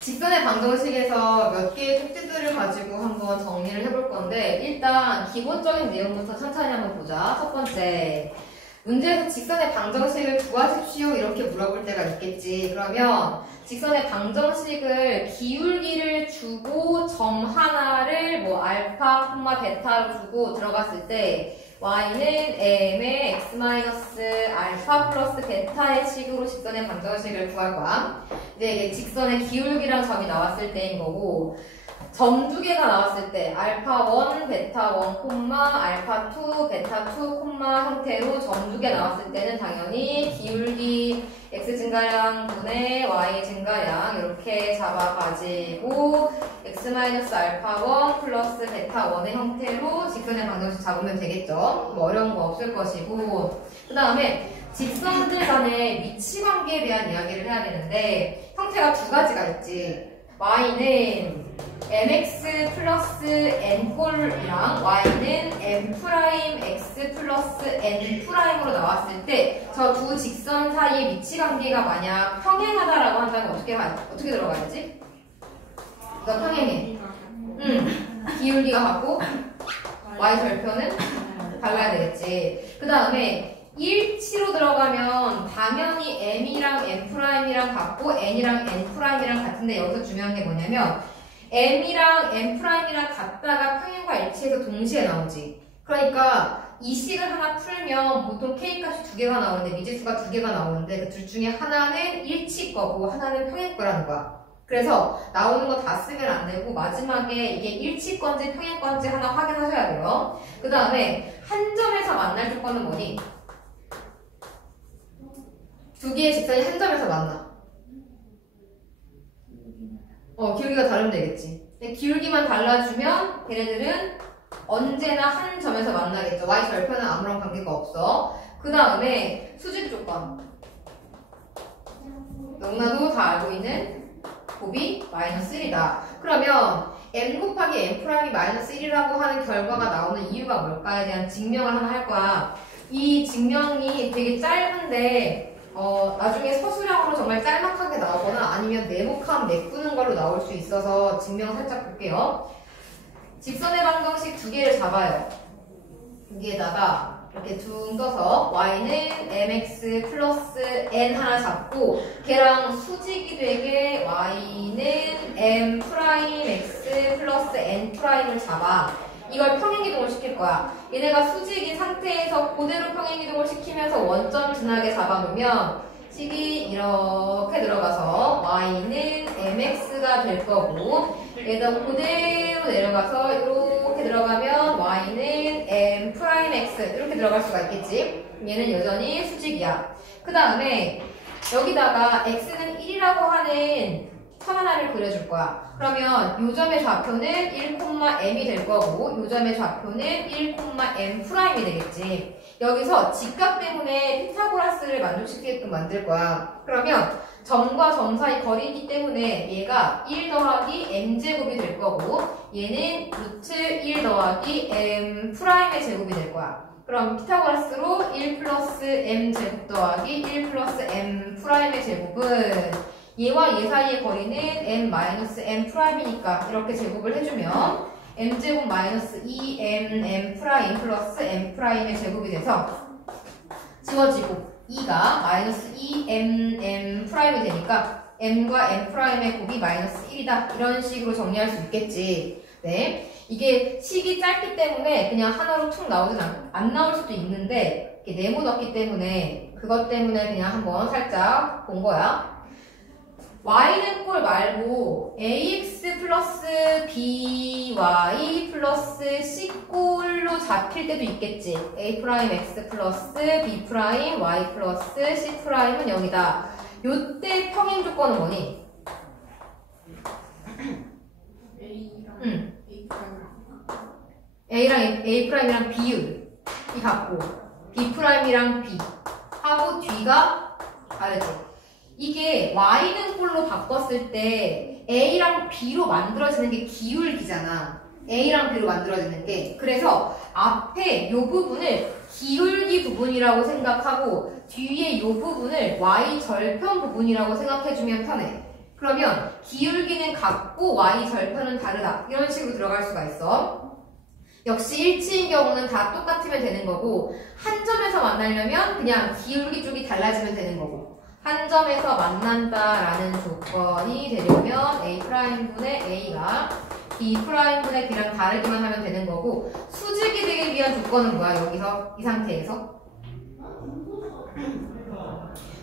직선의 방정식에서 몇 개의 특징들을 가지고 한번 정리를 해볼 건데, 일단 기본적인 내용부터 천천히 한번 보자. 첫 번째, 문제에서 직선의 방정식을 구하십시오 이렇게 물어볼 때가 있겠지. 그러면 직선의 방정식을 기울기를 주고 점 하나를 뭐 알파, 베타로 주고 들어갔을 때 y는 m의 x 알파 플러스 베타의 식으로 직선의 방정식을 구할 거야. 이제 이게 직선의 기울기랑 점이 나왔을 때인 거고, 점 두 개가 나왔을 때 알파 1, 베타 1, 알파 2, 베타 2, 형태로 점 두 개 나왔을 때는 당연히 기울기 x 증가량 분의 y 증가량 이렇게 잡아가지고 x 알파 1 플러스 베타 1의 형태로 직선의 방정식 잡으면 되겠죠. 뭐 어려운 거 없을 것이고, 그 다음에 직선들 간의 위치 관계에 대한 이야기를 해야 되는데, 형태가 두 가지가 있지. y는 mx 플러스 n꼴이랑 y는 m'x 플러스 n'으로 나왔을 때 저 두 직선 사이의 위치 관계가 만약 평행하다라고 한다면 어떻게 들어가야지? 이거 평행해. 기울기가 같고 y 절편은 달라야 되겠지. 그 다음에 일치로 들어가면 당연히 m이랑 m'이랑 같고 n이랑 n'이랑 같은데, 여기서 중요한 게 뭐냐면 m이랑 m'이랑 같다가 평행과 일치해서 동시에 나오지. 그러니까 이 식을 하나 풀면 보통 k값이 두 개가 나오는데, 미지수가 두 개가 나오는데 그 둘 중에 하나는 일치 거고 하나는 평행 거라는 거야. 그래서 나오는 거 다 쓰면 안 되고 마지막에 이게 일치 건지 평행 건지 하나 확인하셔야 돼요. 그 다음에 한 점에서 만날 조건은 뭐니? 두 개의 직선이 한 점에서 만나. 기울기가 다르면 되겠지. 근데 기울기만 달라주면 걔네들은 언제나 한 점에서 만나겠죠. y 절편은 아무런 관계가 없어. 그 다음에 수직 조건. 너무나도 다 알고 있는 곱이 -1이다. 그러면 m 곱하기 m'이 -1이라고 하는 결과가 나오는 이유가 뭘까에 대한 증명을 하나 할 거야. 이 증명이 되게 짧은데 나중에 서술형으로 정말 짤막하게 나오거나 아니면 네모칸 메꾸는 걸로 나올 수 있어서 증명 살짝 볼게요. 직선의 방정식 두 개를 잡아요. 여기에다가 이렇게 둥 떠서 y는 mx 플러스 n 하나 잡고 걔랑 수직이 되게 y는 m'x 플러스 n'을 잡아. 이걸 평행이동을 시킬 거야. 얘네가 수직인 상태에서 그대로 평행이동을 시키면서 원점 지나게 잡아놓으면 식이 이렇게 들어가서 y는 mx가 될 거고, 얘가 그대로 내려가서 이렇게 들어가면 y는 m'x 이렇게 들어갈 수가 있겠지. 얘는 여전히 수직이야. 그 다음에 여기다가 x는 1이라고 하는 선 하나를 그려줄 거야. 그러면 요점의 좌표는 1,m이 될 거고 요점의 좌표는 1,m'이 되겠지. 여기서 직각 때문에 피타고라스를 만족시키게끔 만들 거야. 그러면 점과 점 사이 거리이기 때문에 얘가 1 더하기 m제곱이 될 거고 얘는 루트 1 더하기 m'의 제곱이 될 거야. 그럼 피타고라스로 1 플러스 m제곱 더하기 1 플러스 m'의 제곱은 얘와 얘 사이의 거리는 m-m'이니까 이렇게 제곱을 해주면 m제곱 마이너스 2mm 플러스 m'의 제곱이 돼서 지워지고 2가 마이너스 2mm 되니까 m과 m'의 곱이 마이너스 1이다. 이런 식으로 정리할 수 있겠지. 네, 이게 식이 짧기 때문에 그냥 하나로 툭 나오진 안 나올 수도 있는데 네모 넣기 때문에 그것 때문에 그냥 한번 살짝 본 거야. y는 꼴 말고 ax 플러스 by 플러스 c꼴로 잡힐 때도 있겠지. a'x 플러스 b' y 플러스 c'은 0이다. 요때 평행 조건은 뭐니? a랑 a'이랑 비율이 같고 b'이랑 b 하고 뒤가 다르지. 이게 y는 꼴로 바꿨을 때 a랑 b로 만들어지는 게 기울기잖아. a랑 b로 만들어지는 게. 그래서 앞에 요 부분을 기울기 부분이라고 생각하고 뒤에 요 부분을 y 절편 부분이라고 생각해주면 편해. 그러면 기울기는 같고 y 절편은 다르다. 이런 식으로 들어갈 수가 있어. 역시 일치인 경우는 다 똑같으면 되는 거고 한 점에서 만나려면 그냥 기울기 쪽이 달라지면 되는 거고 한 점에서 만난다라는 조건이 되려면 A'분의 A가 B'분의 B랑 다르기만 하면 되는 거고 수직이 되기 위한 조건은 뭐야? 여기서 이 상태에서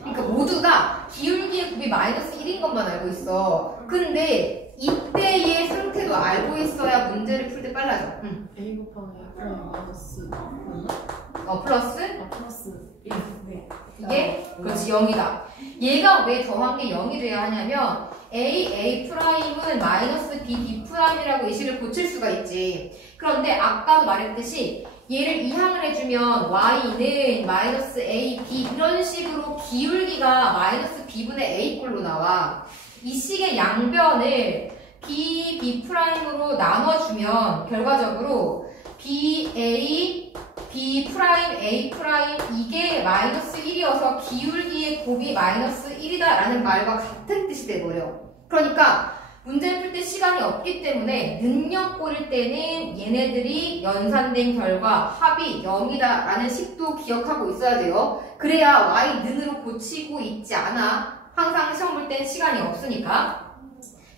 그러니까 모두 다 기울기의 곱이 마이너스 1인 것만 알고 있어. 근데 이때의 상태도 알고 있어야 문제를 풀 때 빨라져. A 곱하기 A 프라임 마이너스 플러스? 플러스 1. 네. 이게 그렇지 0이다. 얘가 왜 더한 게 0이 돼야 하냐면 A 프라임은 마이너스 B 프라임이라고 이 식을 고칠 수가 있지. 그런데 아까도 말했듯이 얘를 이항을 해주면 y는 마이너스 a, b 이런 식으로 기울기가 마이너스 b분의 a 꼴로 나와. 이 식의 양변을 b 프라임으로 나눠주면 결과적으로 b 프라임, a 프라임 이게 마이너스 1이어서 기울기의 곱이 마이너스 1이다 라는 말과 같은 뜻이 돼버려. 그러니까 문제를 풀 때 시간이 없기 때문에 능력꼴일 때는 얘네들이 연산된 결과 합이 0이다 라는 식도 기억하고 있어야 돼요. 그래야 y 는으로 고치고 있지 않아. 항상 시험 볼 땐 시간이 없으니까.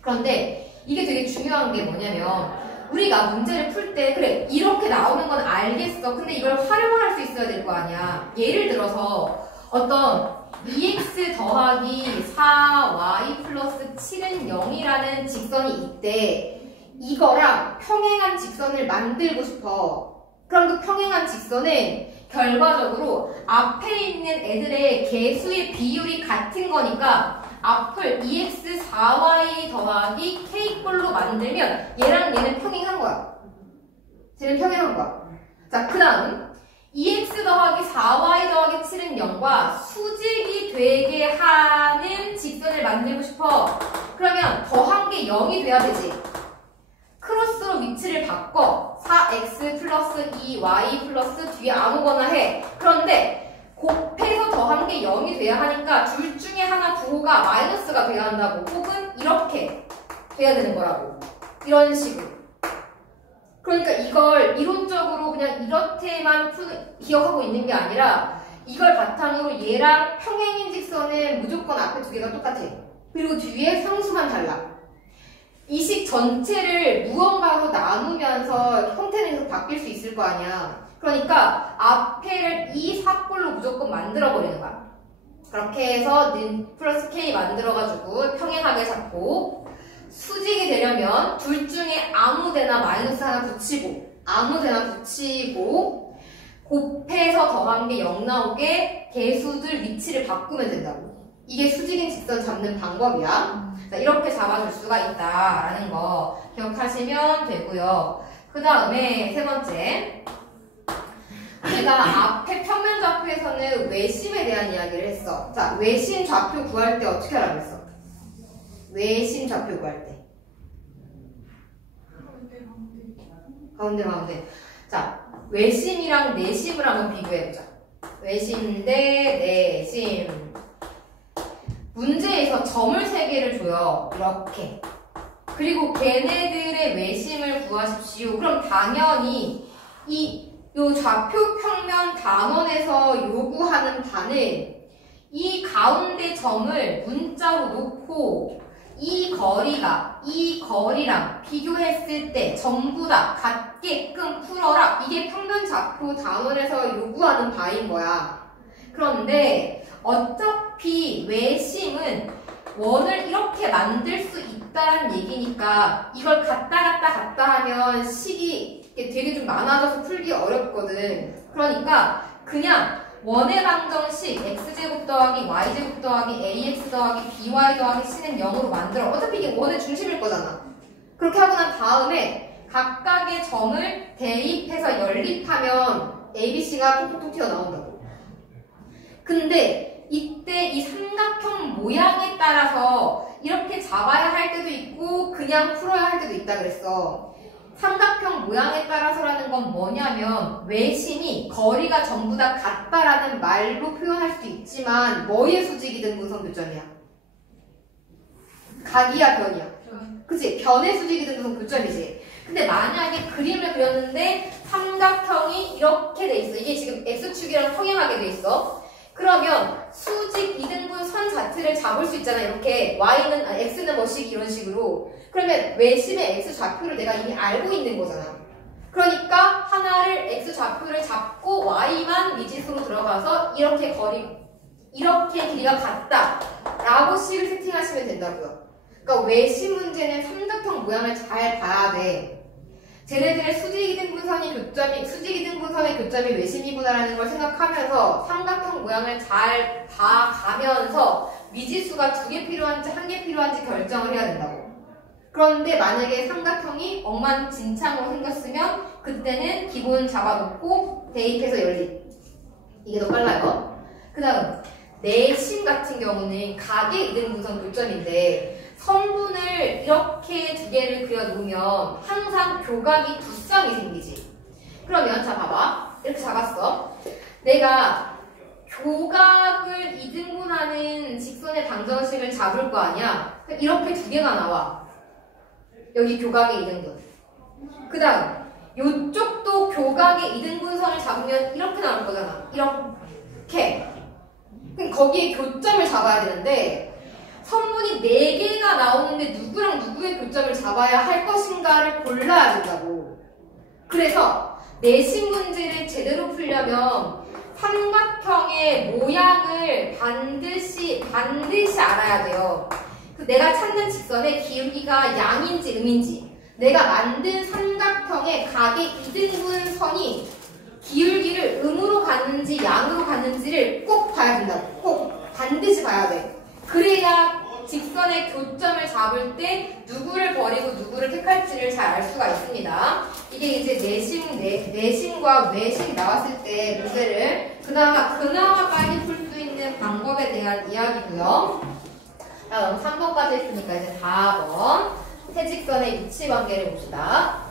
그런데 이게 되게 중요한 게 뭐냐면 우리가 문제를 풀 때 그래 이렇게 나오는 건 알겠어. 근데 이걸 활용할 수 있어야 될 거 아니야. 예를 들어서 어떤 2x 더하기 4y 플러스 7은 0이라는 직선이 있대. 이거랑 평행한 직선을 만들고 싶어. 그럼 그 평행한 직선은 결과적으로 앞에 있는 애들의 개수의 비율이 같은 거니까 앞을 2x 4y 더하기 k꼴로 만들면 얘랑 얘는 평행한 거야. 쟤는 평행한 거야. 자, 그 다음 2x 더하기 4y 더하기 7은 0과 수직이 되게 하는 직선을 만들고 싶어. 그러면 더한 게 0이 돼야 되지. 크로스로 위치를 바꿔. 4x 플러스 2y 플러스 뒤에 아무거나 해. 그런데 곱해서 더한 게 0이 돼야 하니까 둘 중에 하나 부호가 마이너스가 돼야 한다고. 혹은 이렇게 돼야 되는 거라고. 이런 식으로. 그러니까 이걸 이론적으로 그냥 이렇게만 기억하고 있는 게 아니라 이걸 바탕으로 얘랑 평행인 직선은 무조건 앞에 두 개가 똑같아. 그리고 뒤에 상수만 달라. 이 식 전체를 무언가로 나누면서 형태는 계속 바뀔 수 있을 거 아니야. 그러니까 앞에를 이 사꼴로 무조건 만들어버리는 거야. 그렇게 해서 는 플러스 k 만들어가지고 평행하게 잡고 수직이 되려면 둘 중에 아무데나 마이너스 하나 붙이고 아무데나 붙이고 곱해서 더한 게 0 나오게 개수들 위치를 바꾸면 된다고. 이게 수직인 직선 잡는 방법이야. 자, 이렇게 잡아줄 수가 있다라는 거 기억하시면 되고요. 그 다음에 세 번째, 우리가 앞에 평면 좌표에서는 외심에 대한 이야기를 했어. 자, 외심 좌표 구할 때 어떻게 하라고 했어? 외심 좌표 구할 때 가운데. 자, 외심이랑 내심을 한번 비교해보자. 외심 대 내심. 문제에서 점을 3개를 줘요. 이렇게. 그리고 걔네들의 외심을 구하십시오. 그럼 당연히 요 좌표 평면 단원에서 요구하는 바는 이 가운데 점을 문자로 놓고 이 거리랑 비교했을 때 전부 다 같게끔 풀어라. 이게 평면 좌표 단원에서 요구하는 바인 거야. 그런데 어차피 외심은 원을 이렇게 만들 수 있다는 얘기니까 이걸 갔다 하면 식이 되게 좀 많아져서 풀기 어렵거든. 그러니까 그냥 원의 방정식 x제곱 더하기 y제곱 더하기 ax 더하기 by 더하기 c는 0으로 만들어. 어차피 이게 원의 중심일 거잖아. 그렇게 하고 난 다음에 각각의 점을 대입해서 연립하면 abc가 톡톡톡 튀어나온다고. 근데 이때 이 삼각형 모양에 따라서 이렇게 잡아야 할 때도 있고 그냥 풀어야 할 때도 있다 그랬어. 삼각형 모양에 따라서라는 건 뭐냐면 외심이 거리가 전부 다 같다라는 말로 표현할 수도 있지만 뭐의 수직이든 분선 교점이야. 각이야, 변이야? 그치? 변의 수직 이등분선 교점이지. 근데 만약에 그림을 그렸는데 삼각형이 이렇게 돼 있어. 이게 지금 x축이랑 평행하게 돼 있어. 그러면 수직 이등분선 자체를 잡을 수 있잖아. 이렇게 x는 뭐씩 이런 식으로. 그러면 외심의 x 좌표를 내가 이미 알고 있는 거잖아. 그러니까 하나를 x 좌표를 잡고 y만 미지수로 들어가서 이렇게 길이가 같다 라고 식을 세팅하시면 된다고요. 그러니까 외심 문제는 삼각형 모양을 잘 봐야 돼. 쟤네들의 수직 이등분선의 교점이 외심이구나라는 걸 생각하면서 삼각형 모양을 잘 봐가면서 미지수가 2개 필요한지 1개 필요한지 결정을 해야 된다고. 그런데 만약에 삼각형이 엉망진창으로 생겼으면 그때는 기본 잡아놓고 대입해서 열리. 이게 더 빨라요. 그 다음 내심 같은 경우는 각의 이등분선 교점인데 성분을 이렇게 2개를 그려놓으면 항상 교각이 두 쌍이 생기지. 그러면 자 봐봐. 이렇게 잡았어. 내가 교각을 이등분하는 직선의 방정식을 잡을 거 아니야. 이렇게 2개가 나와. 여기 교각의 이등분. 그 다음 이쪽도 교각의 이등분선을 잡으면 이렇게 나올 거잖아. 이렇게. 그럼 거기에 교점을 잡아야 되는데 선분이 4개가 나오는데 누구랑 누구의 교점을 잡아야 할 것인가를 골라야 된다고. 그래서 내신 문제를 제대로 풀려면 삼각형의 모양을 반드시 알아야 돼요. 내가 찾는 직선의 기울기가 양인지 음인지, 내가 만든 삼각형의 각의 이등분선이 기울기를 음으로 갔는지 양으로 갔는지를 꼭 봐야 된다고. 꼭 반드시 봐야 돼. 그래야 직선의 교점을 잡을 때 누구를 버리고 누구를 택할지를 잘 알 수가 있습니다. 이게 이제 내심과 외심 나왔을 때 문제를 그나마 빨리 풀 수 있는 방법에 대한 이야기고요. 다음 3번까지 했으니까 이제 4번 세직선의 위치 관계를 봅시다.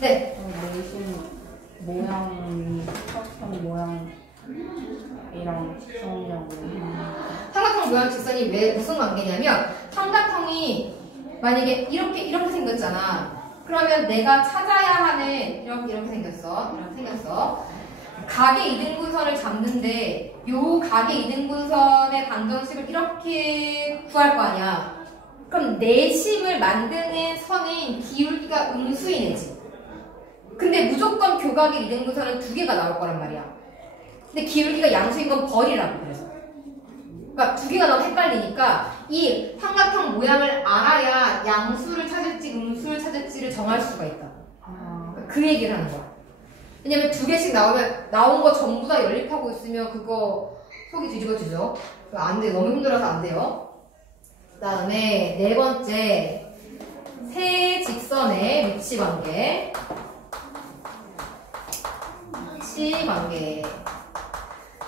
네. 내심 모양이 삼각형 모양이랑 직선이랑 삼각형 모양 직선이 왜 무슨 관계냐면 삼각형이 만약에 이렇게 생겼잖아. 그러면 내가 찾아야 하는 이렇게 생겼어. 각의 이등분선을 잡는데 요 각의 이등분선의 방정식을 이렇게 구할 거 아니야. 그럼 내심을 만드는 선은 기울기가 음수인 애지. 근데 무조건 교각의 이등분선은 2개가 나올 거란 말이야. 근데 기울기가 양수인 건 버리라고. 그래서 그러니까 2개가 너무 헷갈리니까 이 삼각형 모양을 알아야 양수를 찾을지 음수를 찾을지를 정할 수가 있다. 그러니까 그 얘기를 하는 거야. 왜냐면 2개씩 나온 거 전부 다 연립하고 있으면 그거 속이 뒤집어지죠. 안 돼. 너무 힘들어서 안 돼요. 그 다음에 4번째 세 직선의 위치 관계.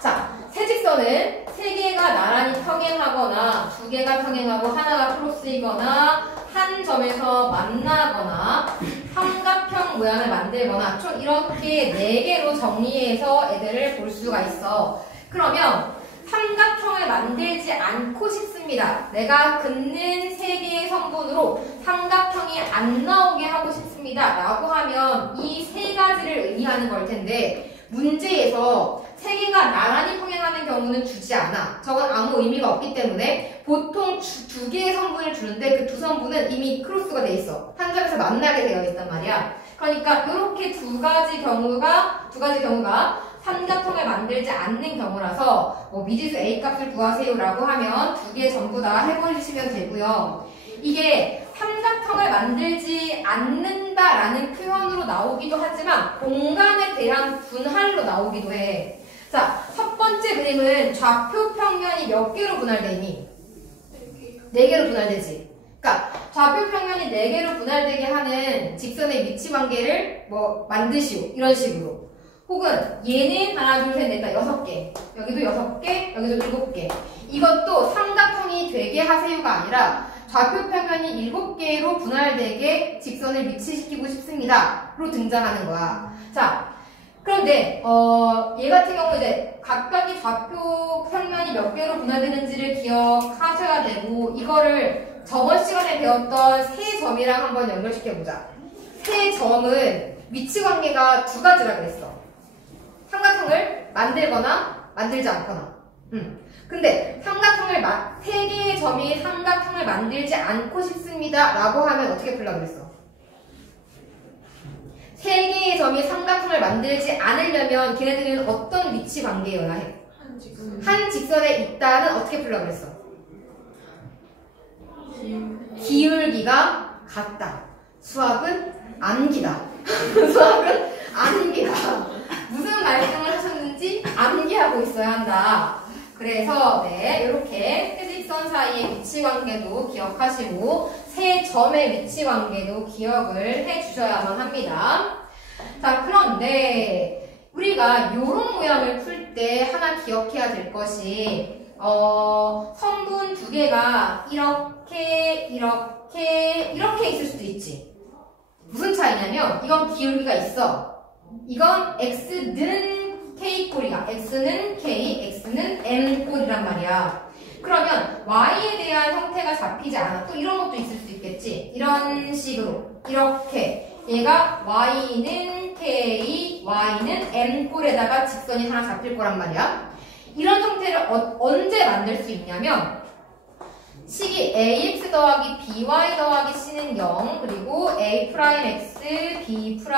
자, 세 직선은 3개가 나란히 평행하거나 2개가 평행하고 하나가 크로스이거나 한 점에서 만나거나 삼각형 모양을 만들거나 총 이렇게 4개로 정리해서 애들을 볼 수가 있어. 그러면 삼각형을 만들지 않고 싶습니다. 내가 긋는 3개의 선분으로 삼각형이 안 나오게 하고 싶습니다. 라고 하면 이 3가지를 의미하는 걸 텐데 문제에서 3개가 나란히 평행하는 경우는 주지 않아. 저건 아무 의미가 없기 때문에 보통 2개의 선분을 주는데 그 2선분은 이미 크로스가 돼 있어. 한 점에서 만나게 되어 있단 말이야. 그러니까 이렇게 두 가지 경우가 삼각형을 만들지 않는 경우라서 미지수 A 값을 구하세요 라고 하면 2개 전부 다 해버리시면 되고요. 이게 삼각형을 만들지 않는다라는 표현으로 나오기도 하지만 공간에 대한 분할로 나오기도 해. 자, 첫 번째 그림은 좌표 평면이 몇 개로 분할되니? 4개로 분할되지. 그러니까 좌표 평면이 4개로 분할되게 하는 직선의 위치 관계를 만드시오. 이런 식으로. 혹은 얘는 하나, 둘, 셋, 넷, 다 6개. 여기도 6개, 여기도 7개. 이것도 삼각형이 되게 하세요가 아니라 좌표 평면이 7개로 분할되게 직선을 위치시키고 싶습니다. 로 등장하는 거야. 자, 그런데 얘 같은 경우 이제 각각의 좌표 평면이 몇 개로 분할되는지를 기억하셔야 되고 이거를 저번 시간에 배웠던 세 점이랑 한번 연결시켜보자. 세 점은 위치 관계가 두 가지라 그랬어. 삼각형을 만들거나 만들지 않거나. 근데 세 개의 점이 삼각형을 만들지 않고 싶습니다 라고 하면 어떻게 풀라 그랬어? 세 개의 점이 삼각형을 만들지 않으려면 걔네들은 어떤 위치 관계여야 해? 한 직선에 있다는 어떻게 풀라 그랬어? 기울기가 같다. 수학은 암기다. 수학은 암기다. 무슨 말씀을 하셨는지 암기하고 있어야 한다. 그래서 네, 이렇게 세 직선 사이의 위치 관계도 기억하시고 세 점의 위치 관계도 기억을 해주셔야만 합니다. 자, 그런데 우리가 이런 모양을 풀 때 하나 기억해야 될 것이 성분 두 개가 이렇게 있을 수도 있지. 무슨 차이냐면 이건 기울기가 있어. 이건 x는 k꼴이야. x는 k, x는 m꼴이란 말이야. 그러면 y에 대한 형태가 잡히지 않아. 또 이런 것도 있을 수 있겠지. 이런 식으로 이렇게 얘가 y는 k, y는 m꼴에다가 직선이 하나 잡힐 거란 말이야. 이런 형태를 언제 만들 수 있냐면 식이 ax 더하기 by 더하기 c는 0 그리고 a'x, b'y,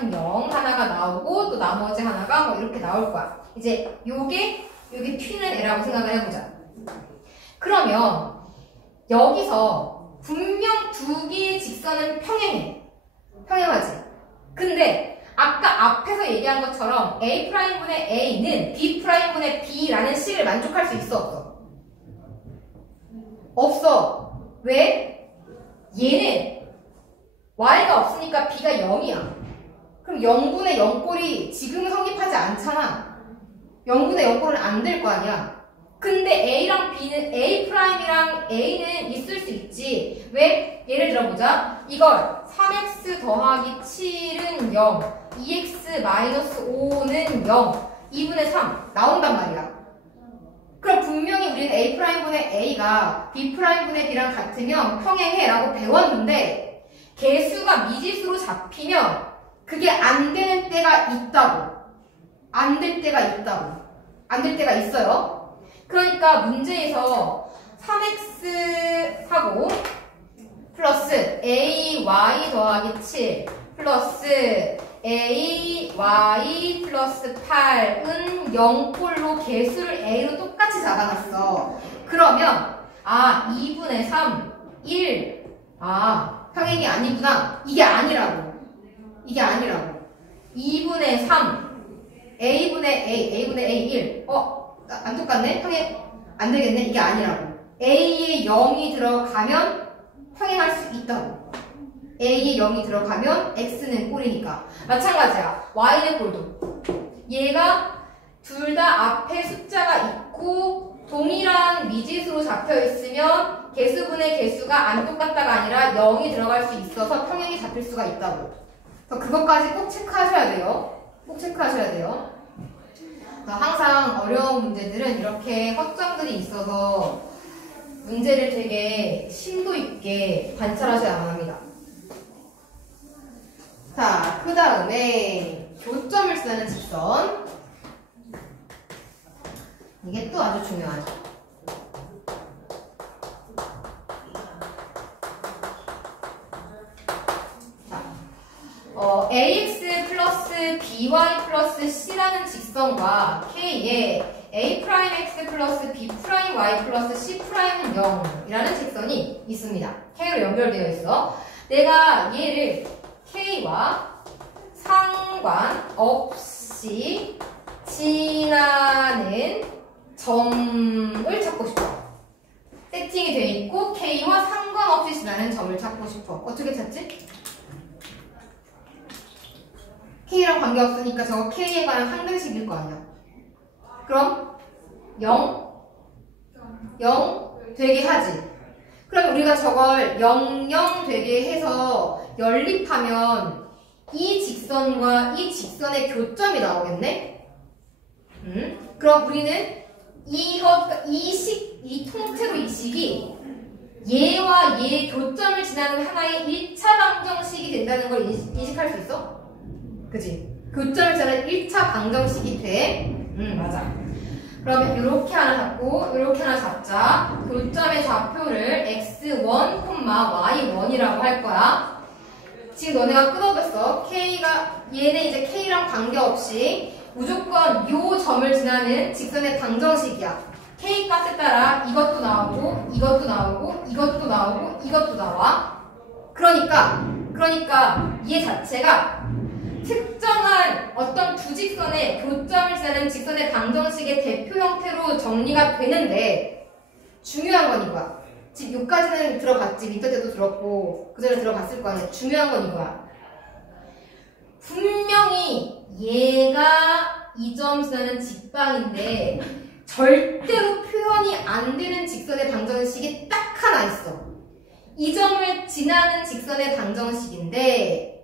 c'는 0 하나가 나오고 또 나머지 하나가 뭐 이렇게 나올 거야. 이제 요게 튀는 애라고 생각을 해보자. 그러면 여기서 분명 두 개의 직선은 평행하지. 근데 아까 앞에서 얘기한 것처럼 A'분의 A는 B'분의 B라는 식을 만족할 수 있어? 없어. 왜? 얘는 Y가 없으니까 B가 0이야. 그럼 0분의 0꼴이 지금 성립하지 않잖아. 0분의 0꼴은 안 될 거 아니야. 근데 A랑 B는 A'이랑 A는 있을 수 있지. 왜? 예를 들어보자. 이걸 3x 더하기 7은 0, 2x 마이너스 5는 0, 2분의 3 나온단 말이야. 그럼 분명히 우리는 A'분의 A가 B'분의 B랑 같으면 평행해 라고 배웠는데 개수가 미지수로 잡히면 그게 안 되는 때가 있다고. 안 될 때가 있다고. 안 될 때가 있어요. 그러니까 문제에서 3x하고 플러스 ay 더하기 7 플러스 ay 플러스 8은 0꼴로 개수를 a로 똑같이 잡아놨어. 그러면 2분의 3, 1 평행이 아니구나. 이게 아니라고. 2분의 3 a분의 a 1 안 똑같네? 평행 안 되겠네? 이게 아니라고. A에 0이 들어가면 평행할 수 있다고. A에 0이 들어가면 X는 꼴이니까. 마찬가지야. Y는 꼴도. 얘가 둘 다 앞에 숫자가 있고 동일한 미지수로 잡혀 있으면 개수분의 개수가 안 똑같다가 아니라 0이 들어갈 수 있어서 평행이 잡힐 수가 있다고. 그래서 그것까지 꼭 체크하셔야 돼요. 항상 어려운 문제들은 이렇게 허점들이 있어서 문제를 되게 심도 있게 관찰하셔야만 합니다. 자, 그 다음에 교점을 쓰는 직선. 이게 또 아주 중요하죠. ax 플러스 by 플러스 c라는 직선과 k에 a'x 플러스 b'y 플러스 c'는 0이라는 직선이 있습니다. k로 연결되어 있어. 내가 얘를 k와 상관없이 지나는 점을 찾고 싶어. 세팅이 되어 있고 k와 상관없이 지나는 점을 찾고 싶어. 어떻게 찾지? K랑 관계없으니까 저거 K에 관한 상등식일 거 아니야. 그럼 0 되게 하지. 그럼 우리가 저걸 0 되게 해서 연립하면 이 직선과 이 직선의 교점이 나오겠네? 그럼 우리는 이 통째로 이 식이 얘와 얘의 교점을 지나는 하나의 1차 방정식이 된다는 걸 인식할 수 있어? 그치? 교점을 지나는 1차 방정식이 돼? 맞아. 그러면 이렇게 하나 잡고 이렇게 하나 잡자. 교점의 좌표를 x1, y1이라고 할 거야. 지금 너네가 끊어봤어. 얘는 이제 k랑 관계없이 무조건 요 점을 지나는 직선의 방정식이야. k 값에 따라 이것도 나오고 이것도 나오고 이것도 나오고 이것도 나와. 그러니까 얘 자체가 특정한 어떤 두 직선의 교점을 지나는 직선의 방정식의 대표 형태로 정리가 되는데 중요한 건 이거야. 지금 여기까지는 들어봤지. 밑에 때도 들었고 그 전에 들어봤을 거 아니야. 중요한 건 이거야. 분명히 얘가 이 점 지나는 직방인데 절대로 표현이 안 되는 직선의 방정식이 딱 하나 있어. 이 점을 지나는 직선의 방정식인데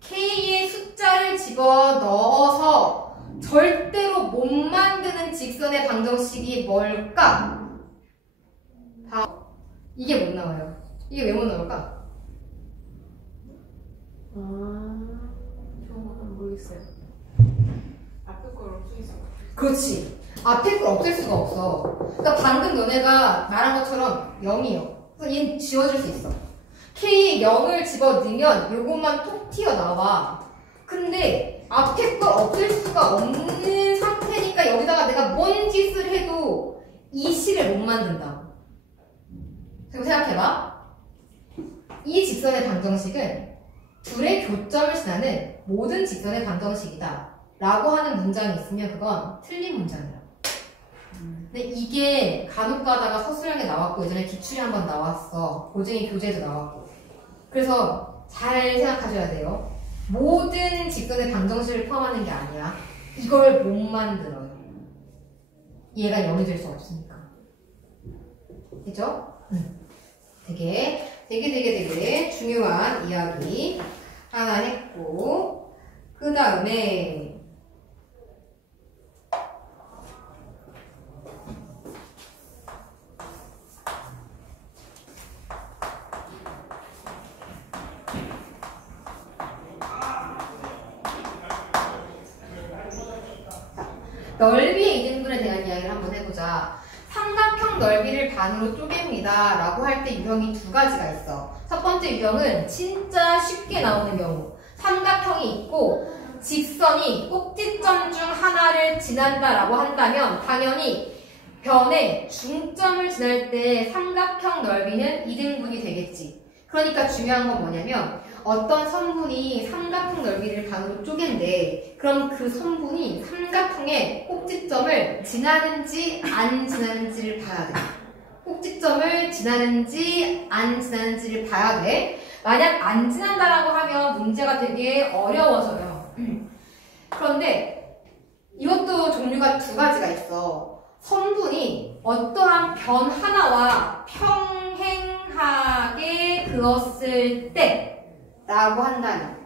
K의 숫자를 집어넣어서 절대로 못 만드는 직선의 방정식이 뭘까? 이게 못 나와요. 이게 왜 못 나올까? 저는 모르겠어요. 앞에 걸 없앨 수가 없어. 그렇지. 앞에 걸 없앨 수가 없어. 그러니까 방금 너네가 말한 것처럼 0이요. 그래서 얘는 지워질 수 있어. K에 0을 집어넣으면 요것만 톡 튀어나와. 근데 앞에 걸 없앨 수가 없는 상태니까 여기다가 내가 뭔 짓을 해도 이 식을 못 만든다. 지금 생각해봐. 이 직선의 방정식은 둘의 교점을 지나는 모든 직선의 방정식이다 라고 하는 문장이 있으면 그건 틀린 문장이야. 근데 이게 간혹 가다가 서술형에 나왔고 예전에 기출이 한번 나왔어. 고쟁이 교재에도 나왔고. 그래서 잘 생각하셔야 돼요. 모든 직선의 방정식을 포함하는 게 아니야. 이걸 못 만들어요. 얘가 0이 될 수 없으니까. 그죠? 되게 중요한 이야기 하나 했고, 그 다음에 넓이의 이등분에 대한 이야기를 한번 해보자. 삼각형 넓이를 반으로 쪼갭니다 라고 할 때 유형이 두 가지가 있어. 첫 번째 유형은 진짜 쉽게 나오는 경우. 삼각형이 있고 직선이 꼭지점 중 하나를 지난다 라고 한다면 당연히 변의 중점을 지날 때 삼각형 넓이는 이등분이 되겠지. 그러니까 중요한 건 뭐냐면 어떤 선분이 삼각형 넓이를 반으로 쪼갠데 그럼 그 선분이 삼각형의 꼭지점을 지나는지 안 지나는지를 봐야 돼. 꼭지점을 지나는지 안 지나는지를 봐야 돼. 만약 안 지난다라고 하면 문제가 되게 어려워져요. 그런데 이것도 종류가 두 가지가 있어. 선분이 어떠한 변 하나와 평행하게 그었을 때 라고 한다면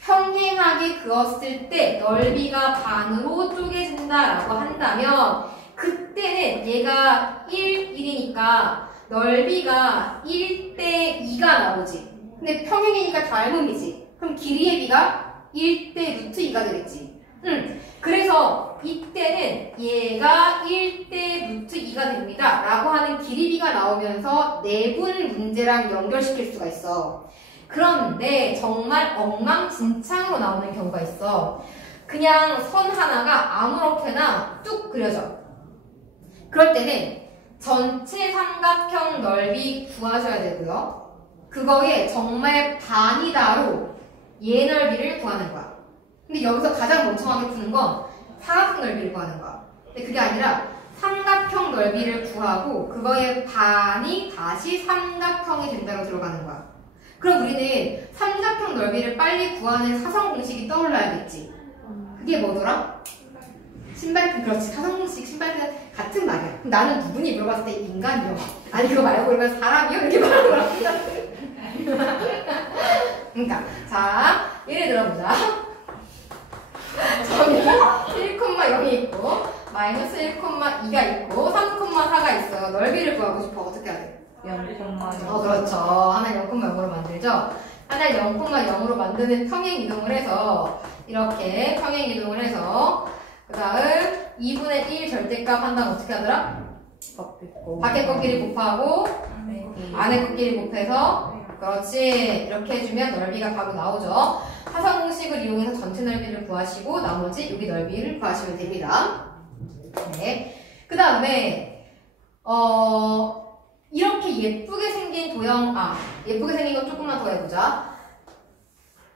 평행하게 그었을 때 넓이가 반으로 쪼개진다 라고 한다면 그때는 얘가 1이니까 넓이가 1대 2가 나오지. 근데 평행이니까 닮음이지. 그럼 길이의 비가 1대 루트 2가 되겠지. 그래서 이때는 얘가 1대 루트 2가 됩니다 라고 하는 길이비가 나오면서 내분 문제랑 연결시킬 수가 있어. 그런데 정말 엉망진창으로 나오는 경우가 있어. 그냥 선 하나가 아무렇게나 뚝 그려져. 그럴 때는 전체 삼각형 넓이 구하셔야 되고요. 그거에 정말 반이다로 얘 넓이를 구하는 거야. 근데 여기서 가장 멍청하게 푸는 건 사각형 넓이를 구하는 거야. 근데 그게 아니라 삼각형 넓이를 구하고 그거의 반이 다시 삼각형이 된다고 들어가는 거야. 그럼 우리는 삼각형 넓이를 빨리 구하는 사선 공식이 떠올라야겠지. 그게 뭐더라? 신발끈. 그렇지. 사선 공식 신발끈 같은 말이야. 그럼 나는 누구니 물어봤을 때 인간이요. 아니 그거 말고 그러면 사람이요? 이렇게 말하는 거야. 그러니까 자 예를 들어보자. 점이 1,0이 있고 마이너스 1,2가 있고 3,4가 있어요. 넓이를 구하고 싶어. 어떻게 해야 돼? 0,0. 그렇죠. 하나를 0,0으로 만들죠. 하나를 0,0으로 만드는 평행 이동을 해서 이렇게 평행 이동을 해서 그 다음 2분의 1 절대값 한다면 어떻게 하더라? 밖에 것끼리 곱하고 안에 것끼리 곱해서 그렇지. 이렇게 해주면 넓이가 바로 나오죠. 하선 공식을 이용해서 전체 넓이를 구하시고 나머지 여기 넓이를 구하시면 됩니다. 네. 그 다음에 이렇게 예쁘게 생긴 예쁘게 생긴 거 조금만 더 해보자.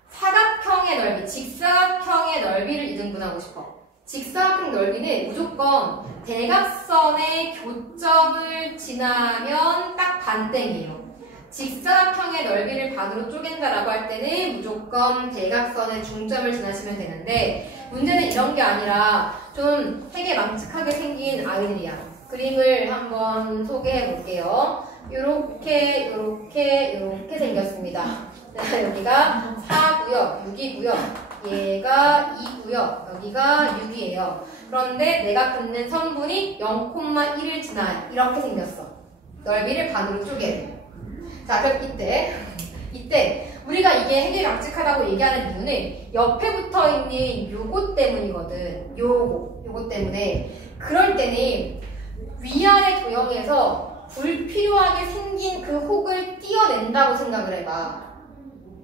사각형의 넓이, 직사각형의 넓이를 이등분하고 싶어. 직사각형 넓이는 무조건 대각선의 교점을 지나면 딱 반땡이에요. 직사각형의 넓이를 반으로 쪼갠다라고 할 때는 무조건 대각선의 중점을 지나시면 되는데 문제는 이런 게 아니라 좀 되게 망측하게 생긴 아이들이야. 그림을 한번 소개해 볼게요. 요렇게 생겼습니다. 여기가 4구역, 6이고요. 얘가 2구역, 여기가 6이에요. 그런데 내가 긋는 선분이 0,1을 지나요. 이렇게 생겼어. 넓이를 반으로 쪼개요. 자, 그럼 이때 우리가 이게 해결이 망측하다고 얘기하는 이유는 옆에 붙어 있는 요거 때문이거든. 요거 때문에. 그럴 때는 위아래 도형에서 불필요하게 생긴 그 혹을 띄어낸다고 생각을 해봐.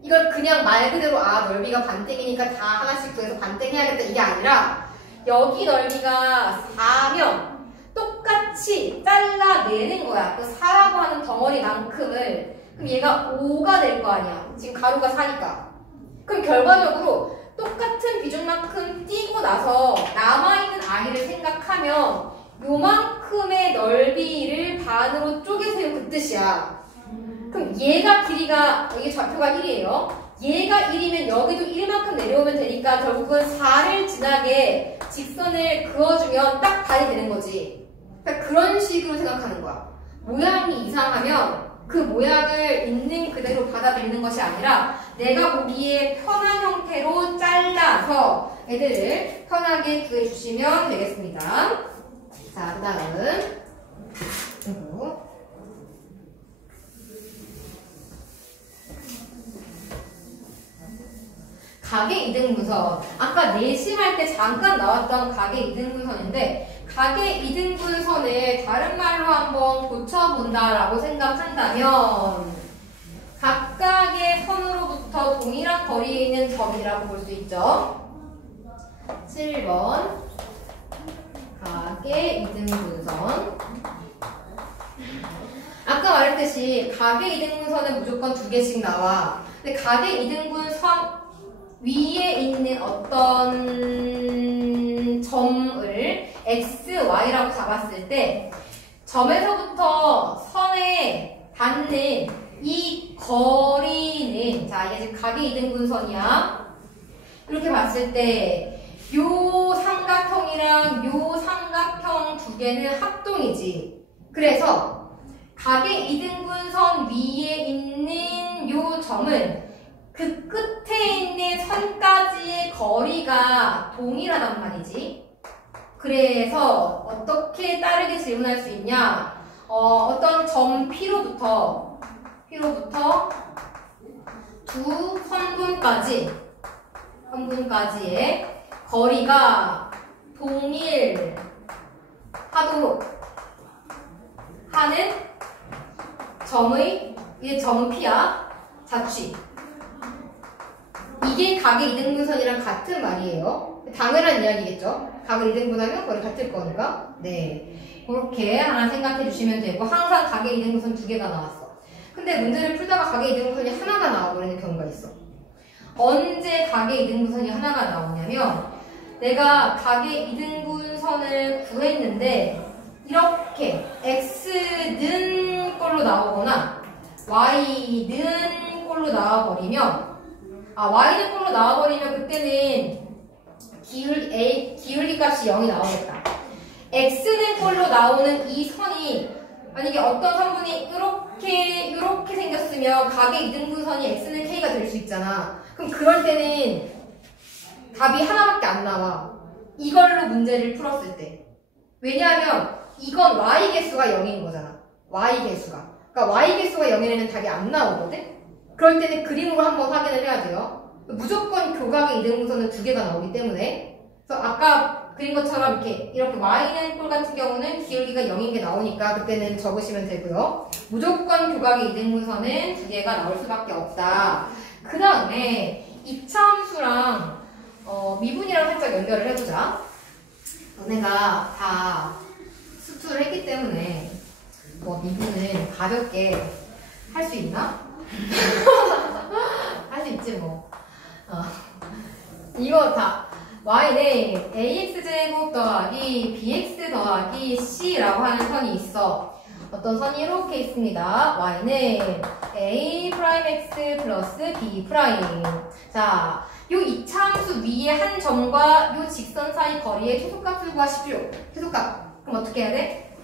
이걸 그냥 말 그대로 넓이가 반땡이니까 다 하나씩 구해서 반땡해야겠다 이게 아니라 여기 넓이가 4면 똑같이 잘라내는 거야. 그 4라고 하는 덩어리만큼을. 그럼 얘가 5가 될 거 아니야. 지금 가로가 4니까. 그럼 결과적으로 똑같은 비중만큼 띄고 나서 남아있는 아이를 생각하면 요만큼의 넓이를 반으로 쪼개세요. 그 뜻이야. 그럼 얘가 길이가, 여기 좌표가 1이에요. 얘가 1이면 여기도 1만큼 내려오면 되니까 결국은 4를 지나게 직선을 그어주면 딱 반이 되는 거지. 그러니까 그런 식으로 생각하는 거야. 모양이 이상하면 그 모양을 있는 그대로 받아들이는 것이 아니라 내가 보기에 편한 형태로 잘라서 애들을 편하게 구해주시면 되겠습니다. 자, 그 다음 가계 이등분선. 아까 내심할 때 잠깐 나왔던 가계 이등분선인데 가계 이등분선을 다른 말로 한번 고쳐본다라고 생각한다면 각각의 선으로부터 동일한 거리에 있는 점이라고 볼 수 있죠. 7번 가계 이등분선. 아까 말했듯이 가계 이등분선은 무조건 2개씩 나와. 근데 가계 이등분선 위에 있는 어떤 점을 x, y라고 잡았을 때 점에서부터 선에 닿는 이 거리는, 자, 이게 지금 가계 이등분선이야. 이렇게 봤을 때 요 삼각형이랑 요 삼각형 2개는 합동이지. 그래서 가계 이등분선 위에 있는 요 점은 그 끝에 있는 선까지의 거리가 동일하단 말이지. 그래서 어떻게 따르게 질문할 수 있냐? 어떤 점 P로부터 두 선분까지의 거리가 동일하도록 하는 이게 점은 P야. 자취. 이게 가계 이등분선이랑 같은 말이에요. 당연한 이야기겠죠. 가계 이등분하면 거리 같을 거니까. 네, 그렇게 하나 생각해 주시면 되고 항상 가계 이등분선 2개가 나왔어. 근데 문제를 풀다가 가계 이등분선이 하나가 나와버리는 경우가 있어. 언제 가계 이등분선이 하나가 나오냐면 내가 가계 이등분선을 구했는데 이렇게 x는 꼴로 나오거나 y는 꼴로 나와버리면 y는 꼴로 나와버리면 그때는 기울기 값이 0이 나오겠다. x는 꼴로 나오는 이 선이 만약에 어떤 선분이 이렇게 생겼으면 가계 이등분선이 x는 k가 될 수 있잖아. 그럼 그럴 때는 답이 하나밖에 안 나와. 이걸로 문제를 풀었을 때. 왜냐하면 이건 y 개수가 0인 거잖아. y 개수가. 그러니까 y 개수가 0이라면 답이 안 나오거든? 그럴 때는 그림으로 한번 확인을 해야 돼요. 무조건 교각의 이등분선은 2개가 나오기 때문에. 그래서 아까 그린 것처럼 이렇게 y는 꼴 같은 경우는 기울기가 0인 게 나오니까 그때는 적으시면 되고요. 무조건 교각의 이등분선은 2개가 나올 수밖에 없다. 그 다음에 이차함수랑 미분이랑 살짝 연결을 해보자. 너네가 다 수투를 했기 때문에 뭐 미분은 가볍게 할 수 있나? 할 수 있지 뭐. 이거 다 y는 ax제곱 더하기 bx 더하기 c라고 하는 선이 있어. 어떤 선이 이렇게 있습니다. y는 a'(x) 플러스 b'. 자, 요 이차함수 위에 한 점과 요 직선 사이 거리의 최소값을 구하십시오. 최소값. 그럼 어떻게 해야 돼?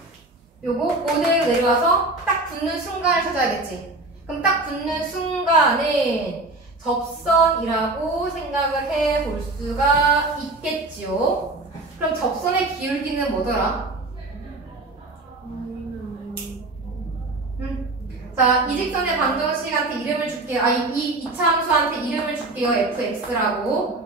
요거 그대로 내려와서 딱 붙는 순간을 찾아야겠지. 그럼 딱 붙는 순간은 접선이라고 생각을 해 볼 수가 있겠지요. 그럼 접선의 기울기는 뭐더라? 자, 이 직선의 방정식한테 이름을 줄게요. 이 이차함수한테 이름을 줄게요. fx라고.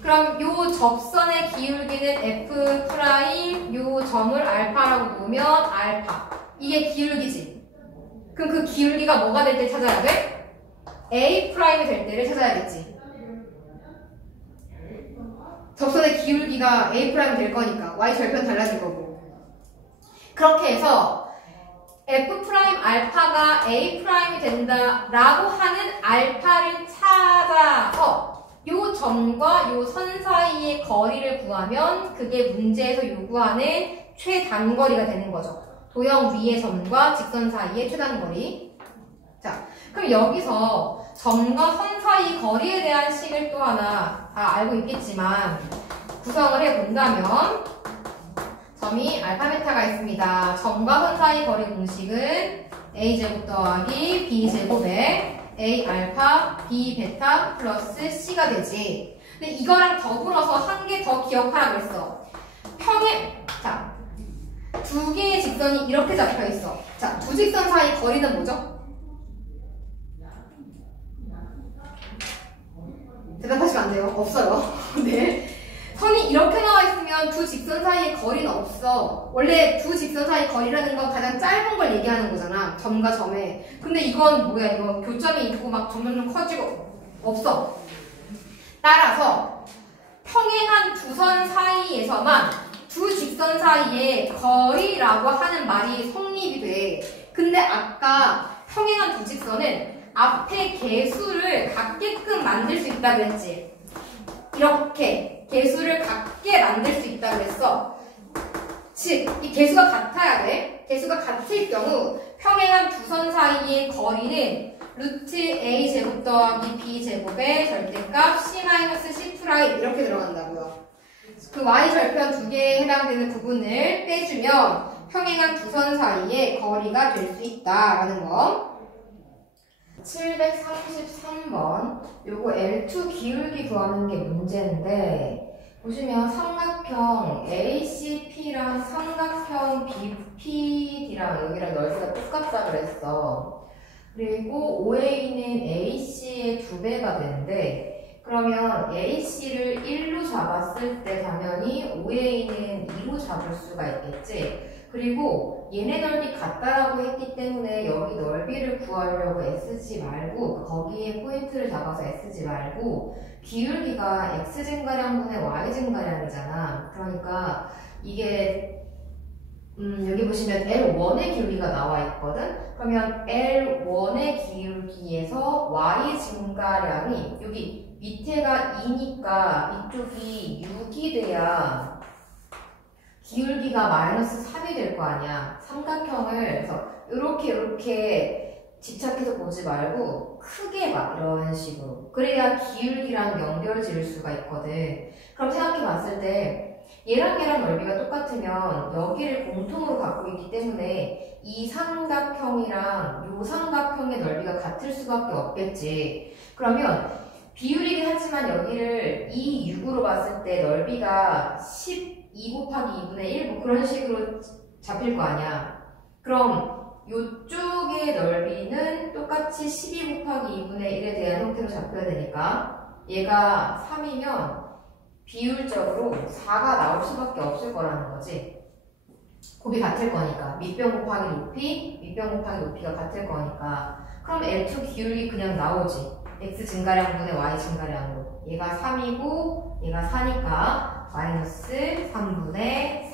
그럼 요 접선의 기울기는 f', 요 점을 알파라고 놓으면 알파. 이게 기울기지. 그럼 그 기울기가 뭐가 될 때 찾아야 돼? a' 될 때를 찾아야겠지. 접선의 기울기가 a' 될 거니까 y 절편 달라질 거고. 그렇게 해서 f' 알파가 a' 된다라고 하는 알파를 찾아서 요 점과 요 선 사이의 거리를 구하면 그게 문제에서 요구하는 최단거리가 되는 거죠. 도형 위의 점과 직선 사이의 최단거리. 자, 그럼 여기서 점과 선 사이 거리에 대한 식을 또 하나 다 알고 있겠지만 구성을 해본다면 점이 알파 베타가 있습니다. 점과 선 사이 거리 공식은 a제곱 더하기 b제곱에 a 알파 b 베타 플러스 c가 되지. 근데 이거랑 더불어서 한 개 더 기억하라고 했어. 자, 두 개의 직선이 이렇게 잡혀 있어. 자, 두 직선 사이 거리는 뭐죠? 대답하시면 안 돼요. 없어요. 네. 선이 이렇게 나와 있으면 두 직선 사이의 거리는 없어. 원래 두 직선 사이 거리라는 건 가장 짧은 걸 얘기하는 거잖아. 점과 점에. 근데 이건 뭐야? 이거 교점이 있고 막 점점 커지고 없어. 따라서 평행한 두 선 사이에서만 두 직선 사이의 거리라고 하는 말이 성립이 돼. 근데 아까 평행한 두 직선은 앞에 개수를 같게끔 만들 수 있다고 했지. 이렇게 개수를 같게 만들 수 있다고 했어. 즉, 이 개수가 같아야 돼. 개수가 같을 경우 평행한 두 선 사이의 거리는 루트 a 제곱 더하기 b 제곱의 절대값 c-c' 이렇게 들어간다고요. 그 y 절편 두 개에 해당되는 부분을 빼주면 평행한 두 선 사이의 거리가 될 수 있다라는 거. 733번. 요거 L2 기울기 구하는 게 문제인데 보시면 삼각형 ACP랑 삼각형 BPD랑 여기랑 넓이가 똑같다 그랬어. 그리고 OA는 AC의 2배가 되는데 그러면 AC를 1로 잡았을 때 당연히 OA는 2로 잡을 수가 있겠지. 그리고 얘네 넓이 같다라고 했기 때문에 여기 넓이를 구하려고 애쓰지 말고 거기에 포인트를 잡아서 애쓰지 말고 기울기가 x증가량분의 y증가량이잖아. 그러니까 이게 여기 보시면 L1의 기울기가 나와 있거든? 그러면 L1의 기울기에서 y 증가량이 여기 밑에가 2니까 이쪽이 6이 돼야 기울기가 마이너스 3이 될 거 아니야. 삼각형을 그래서 이렇게 집착해서 보지 말고 크게 봐. 이런 식으로. 그래야 기울기랑 연결 지을 수가 있거든. 그럼 생각해 봤을 때 얘랑 얘랑 넓이가 똑같으면 여기를 공통으로 갖고 있기 때문에 이 삼각형이랑 이 삼각형의 넓이가 같을 수밖에 없겠지. 그러면 비율이긴 하지만 여기를 2, 6으로 봤을 때 넓이가 12 곱하기 2분의 1 뭐 그런 식으로 잡힐 거 아니야. 그럼 이쪽의 넓이는 똑같이 12 곱하기 2분의 1에 대한 형태로 잡혀야 되니까 얘가 3이면 비율적으로 4가 나올 수밖에 없을 거라는 거지. 곱이 같을 거니까 밑변 곱하기 높이, 밑변 곱하기 높이가 같을 거니까 그럼 L2 기울기 그냥 나오지. X 증가량분의 Y 증가량으로 얘가 3이고 얘가 4니까 마이너스 3분의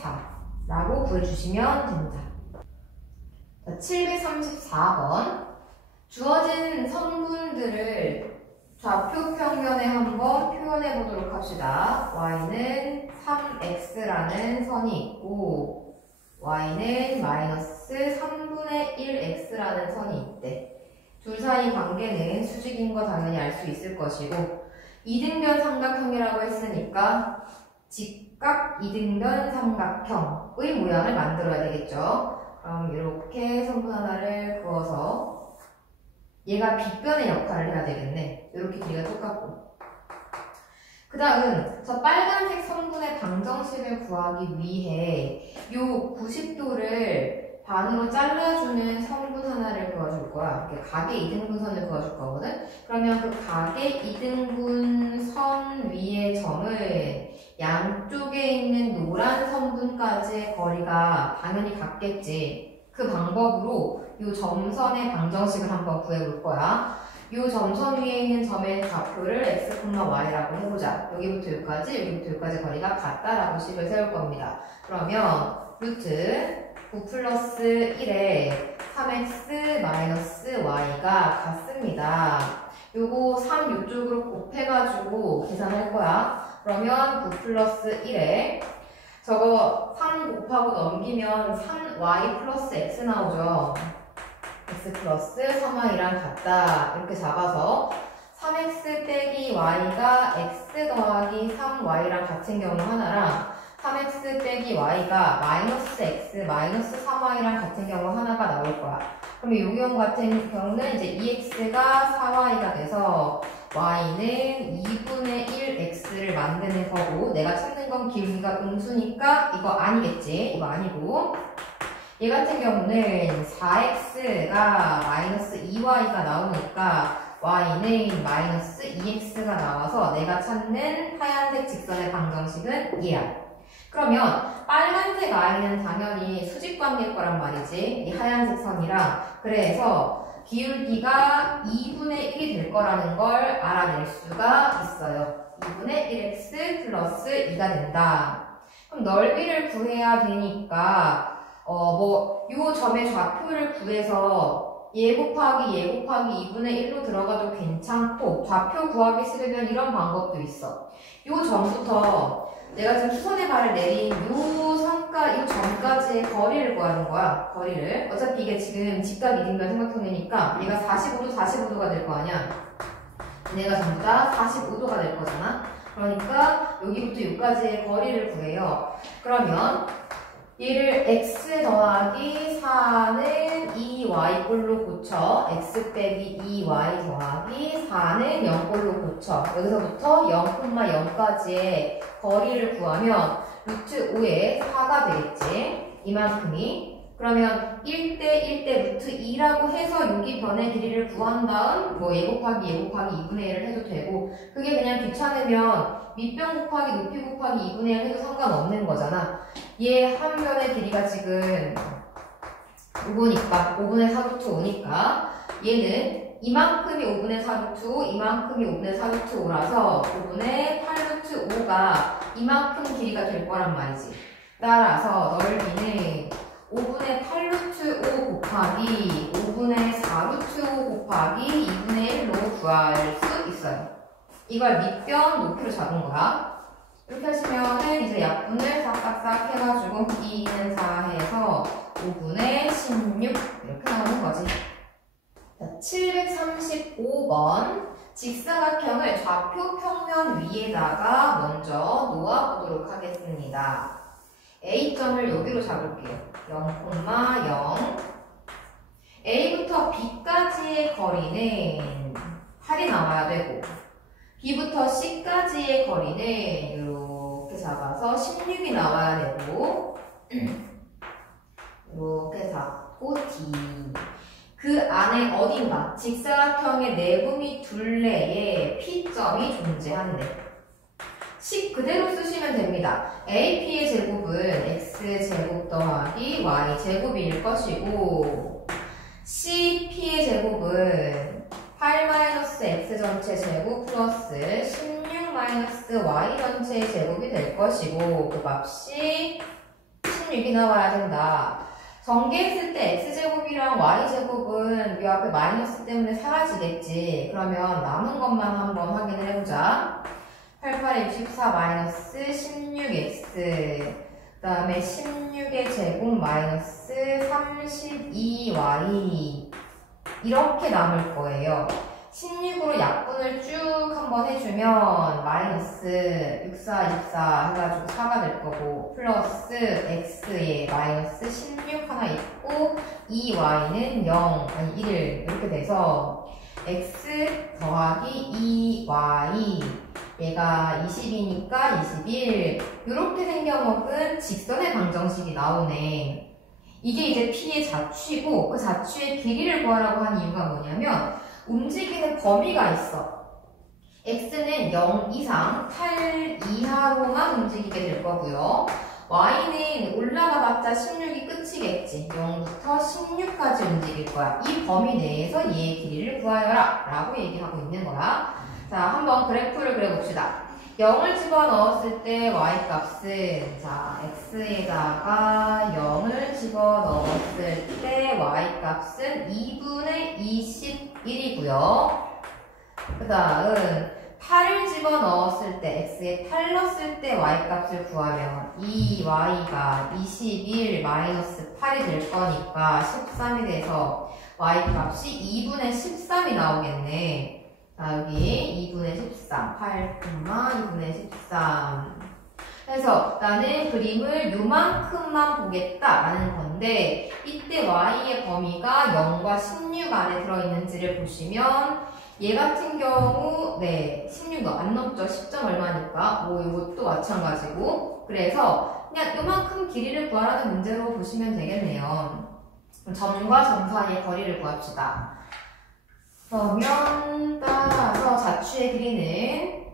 4라고 구해주시면 됩니다. 자, 734번 주어진 성분들을 좌표 평면에 한번 표현해 보도록 합시다. y는 3x라는 선이 있고 y는 마이너스 3분의 1x라는 선이 있대. 둘 사이 관계는 수직인 거 당연히 알 수 있을 것이고 이등변 삼각형이라고 했으니까 직각 이등변 삼각형의 모양을 만들어야 되겠죠. 그럼 이렇게 선분 하나를 그어서 얘가 빗변의 역할을 해야 되겠네. 이렇게 길이가 똑같고 그 다음 저 빨간색 선분의 방정식을 구하기 위해 요 90도를 반으로 잘라주는 선분 하나를 그어줄 거야. 이렇게 각의 2등분선을 그어줄 거거든. 그러면 그 각의 2등분선 위의 점을 양쪽에 있는 노란 선분까지의 거리가 당연히 같겠지. 그 방법으로 이 점선의 방정식을 한번 구해볼 거야. 이 점선 위에 있는 점의 좌표를 x, y라고 해보자. 여기부터 여기까지, 여기부터 여기까지 거리가 같다라고 식을 세울 겁니다. 그러면 루트 9 플러스 1에 3x 마이너스 y가 같습니다. 요거 3 요쪽으로 곱해가지고 계산할 거야. 그러면 9 플러스 1에 저거 3 곱하고 넘기면 3y 플러스 x 나오죠. x 플러스 3y랑 같다. 이렇게 잡아서 3x 빼기 y가 x 더하기 3y랑 같은 경우 하나랑 3x 빼기 y가 마이너스 x 마이너스 3y랑 같은 경우 하나가 나올 거야. 그러면 이 경우 같은 경우는 이제 2x가 4y가 돼서 y는 2분의 1x를 만드는 거고 내가 찾는 건 기울기가 음수니까 이거 아니겠지. 이거 아니고 얘 같은 경우는 4x가 마이너스 2y가 나오니까 y는 마이너스 2x가 나와서 내가 찾는 하얀색 직선의 방정식은 얘야. 그러면 빨간색 i는 당연히 수직관계일 거란 말이지. 이 하얀색 선이랑. 그래서 기울기가 2분의 1이 될 거라는 걸 알아낼 수가 있어요. 2분의 1x 플러스 2가 된다. 그럼 넓이를 구해야 되니까 요 점의 좌표를 구해서 얘 곱하기 2분의 1로 들어가도 괜찮고 좌표 구하기 싫으면 이런 방법도 있어. 요 점부터 내가 지금 수선의 발을 내린 요 점까지의 거리를 구하는 거야. 거리를. 어차피 이게 지금 직각 이등변 삼각형이니까 얘가 45도가 될 거 아니야. 얘가 전부 다 45도가 될 거잖아. 그러니까 여기부터 여기까지의 거리를 구해요. 그러면 얘를 x 더하기 4는 2y 꼴로 고쳐. x 빼기 2y 더하기 4는 0꼴로 고쳐. 여기서부터 0,0까지의 거리를 구하면 루트 5에 4가 되겠지. 이만큼이. 그러면 1대 1대 루트 2라고 해서 여기 변의 길이를 구한 다음 얘 곱하기 2분의 1을 해도 되고 그게 그냥 귀찮으면 밑변 곱하기 높이 곱하기 2분의 1 해도 상관없는 거잖아. 얘 한 변의 길이가 지금 5니까 5분의 4루트 5니까 얘는 이만큼이 5분의 4루트 5, 이만큼이 5분의 4루트 5라서 5분의 8루트 5가 이만큼 길이가 될 거란 말이지. 따라서 넓이는 5분의 8루트 5 곱하기 5분의 4루트 5 곱하기 2분의 1로 구할 수 있어요. 이걸 밑변 높이로 잡은 거야. 이렇게 하시면은 이제 약분을 싹싹싹 해가지고 2는 4 해서 5분의 16 이렇게 나오는 거지. 자, 735번 직사각형을 좌표 평면 위에다가 먼저 놓아보도록 하겠습니다. A점을 여기로 잡을게요. 0,0 A부터 B까지의 거리는 8이 나와야 되고 B부터 C까지의 거리는 이렇게 잡아서 16이 나와야 되고 이렇게 잡고 D. 그 안에 어딘가 직사각형의 내부 및 둘레에 P점이 존재한대. 식 그대로 쓰시면 됩니다. AP의 제곱은 X제곱 더하기 Y제곱일 것이고 CP의 제곱은 8-X 전체 제곱 플러스 16-Y 전체의 제곱이 될 것이고 그 값이 16이 나와야 된다. 전개했을 때 X제곱이랑 Y제곱은 이 앞에 마이너스 때문에 사라지겠지. 그러면 남은 것만 한번 확인을 해보자. 88에 64 마이너스 16x 그 다음에 16의 제곱 마이너스 32y 이렇게 남을 거예요. 16으로 약분을 쭉 한번 해주면 마이너스 64, 24 해가지고 4가 될 거고 플러스 x에 마이너스 16 하나 있고 2y는 0, 아니 1 이렇게 돼서 x 더하기 2y 얘가 20이니까 21 이렇게 생겨먹은 직선의 방정식이 나오네. 이게 이제 P의 자취고 그 자취의 길이를 구하라고 한 이유가 뭐냐면 움직이는 범위가 있어. X는 0 이상 8 이하로만 움직이게 될 거고요. Y는 올라가봤자 16이 끝이겠지. 0부터 16까지 움직일 거야. 이 범위 내에서 얘의 길이를 구하여라 라고 얘기하고 있는 거야. 자, 한번 그래프를 그려봅시다. 0을 집어넣었을 때 y값은 자 x에다가 0을 집어넣었을 때 y값은 2분의 21이고요. 그 다음 8을 집어넣었을 때 x에 8 넣었을 때 y값을 구하면 2y가 21 마이너스 8이 될 거니까 13이 돼서 y값이 2분의 13이 나오겠네. 자, 여기 2분의 13, 8, 2분의 13. 그래서 나는 그림을 요만큼만 보겠다라는 건데 이때 y의 범위가 0과 16 안에 들어있는지를 보시면 얘 같은 경우 16 안 넘죠. 10점 얼마니까 뭐 이것도 마찬가지고 그래서 그냥 요만큼 길이를 구하라는 문제로 보시면 되겠네요. 점과 점 사이의 거리를 구합시다. 그러면 따라서 자취의 길이는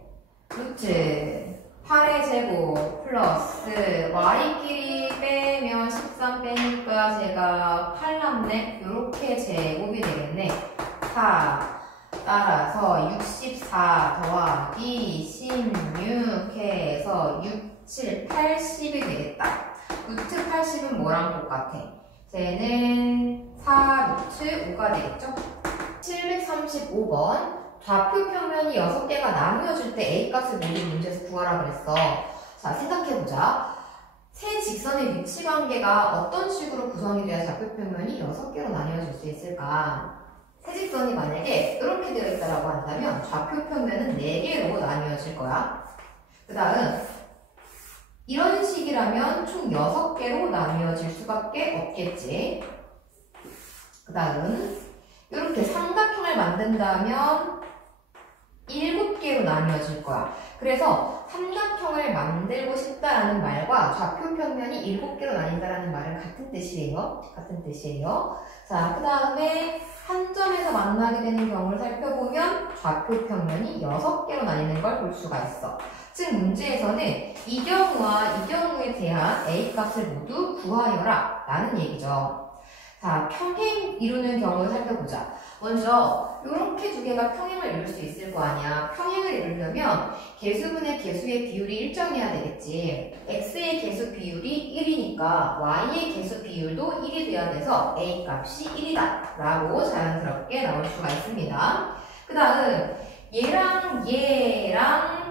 루트 8의 제곱 플러스 y 길이 빼면 13 빼니까 제가 8 남네? 요렇게 제곱이 되겠네. 4 따라서 64 더하기 16 해서 6, 7, 80이 되겠다. 루트 80은 뭐랑 똑같아? 쟤는 4 루트 5가 되겠죠? 735번 좌표 평면이 6개가 나누어질 때 A값을 모두 문제에서 구하라 그랬어. 자, 생각해보자. 세 직선의 위치관계가 어떤 식으로 구성이 돼야 좌표 평면이 6개로 나뉘어질 수 있을까? 세 직선이 만약에 이렇게 되어 있다고 한다면 좌표 평면은 4개로 나뉘어질 거야. 그 다음 이런 식이라면 총 6개로 나뉘어질 수밖에 없겠지. 그 다음 이렇게 삼각형을 만든다면 7개로 나뉘어질 거야. 그래서 삼각형을 만들고 싶다라는 말과 좌표 평면이 7개로 나뉜다라는 말은 같은 뜻이에요. 같은 뜻이에요. 자, 그 다음에 한 점에서 만나게 되는 경우를 살펴보면 좌표 평면이 6개로 나뉘는 걸 볼 수가 있어. 즉 문제에서는 이 경우와 이 경우에 대한 A값을 모두 구하여라 라는 얘기죠. 자, 평행 이루는 경우를 살펴보자. 먼저 이렇게 두 개가 평행을 이룰 수 있을 거 아니야. 평행을 이루려면 개수분의 개수의 비율이 일정해야 되겠지. x의 개수 비율이 1이니까 y의 개수 비율도 1이 돼야 돼서 a 값이 1이다 라고 자연스럽게 나올 수가 있습니다. 그 다음 얘랑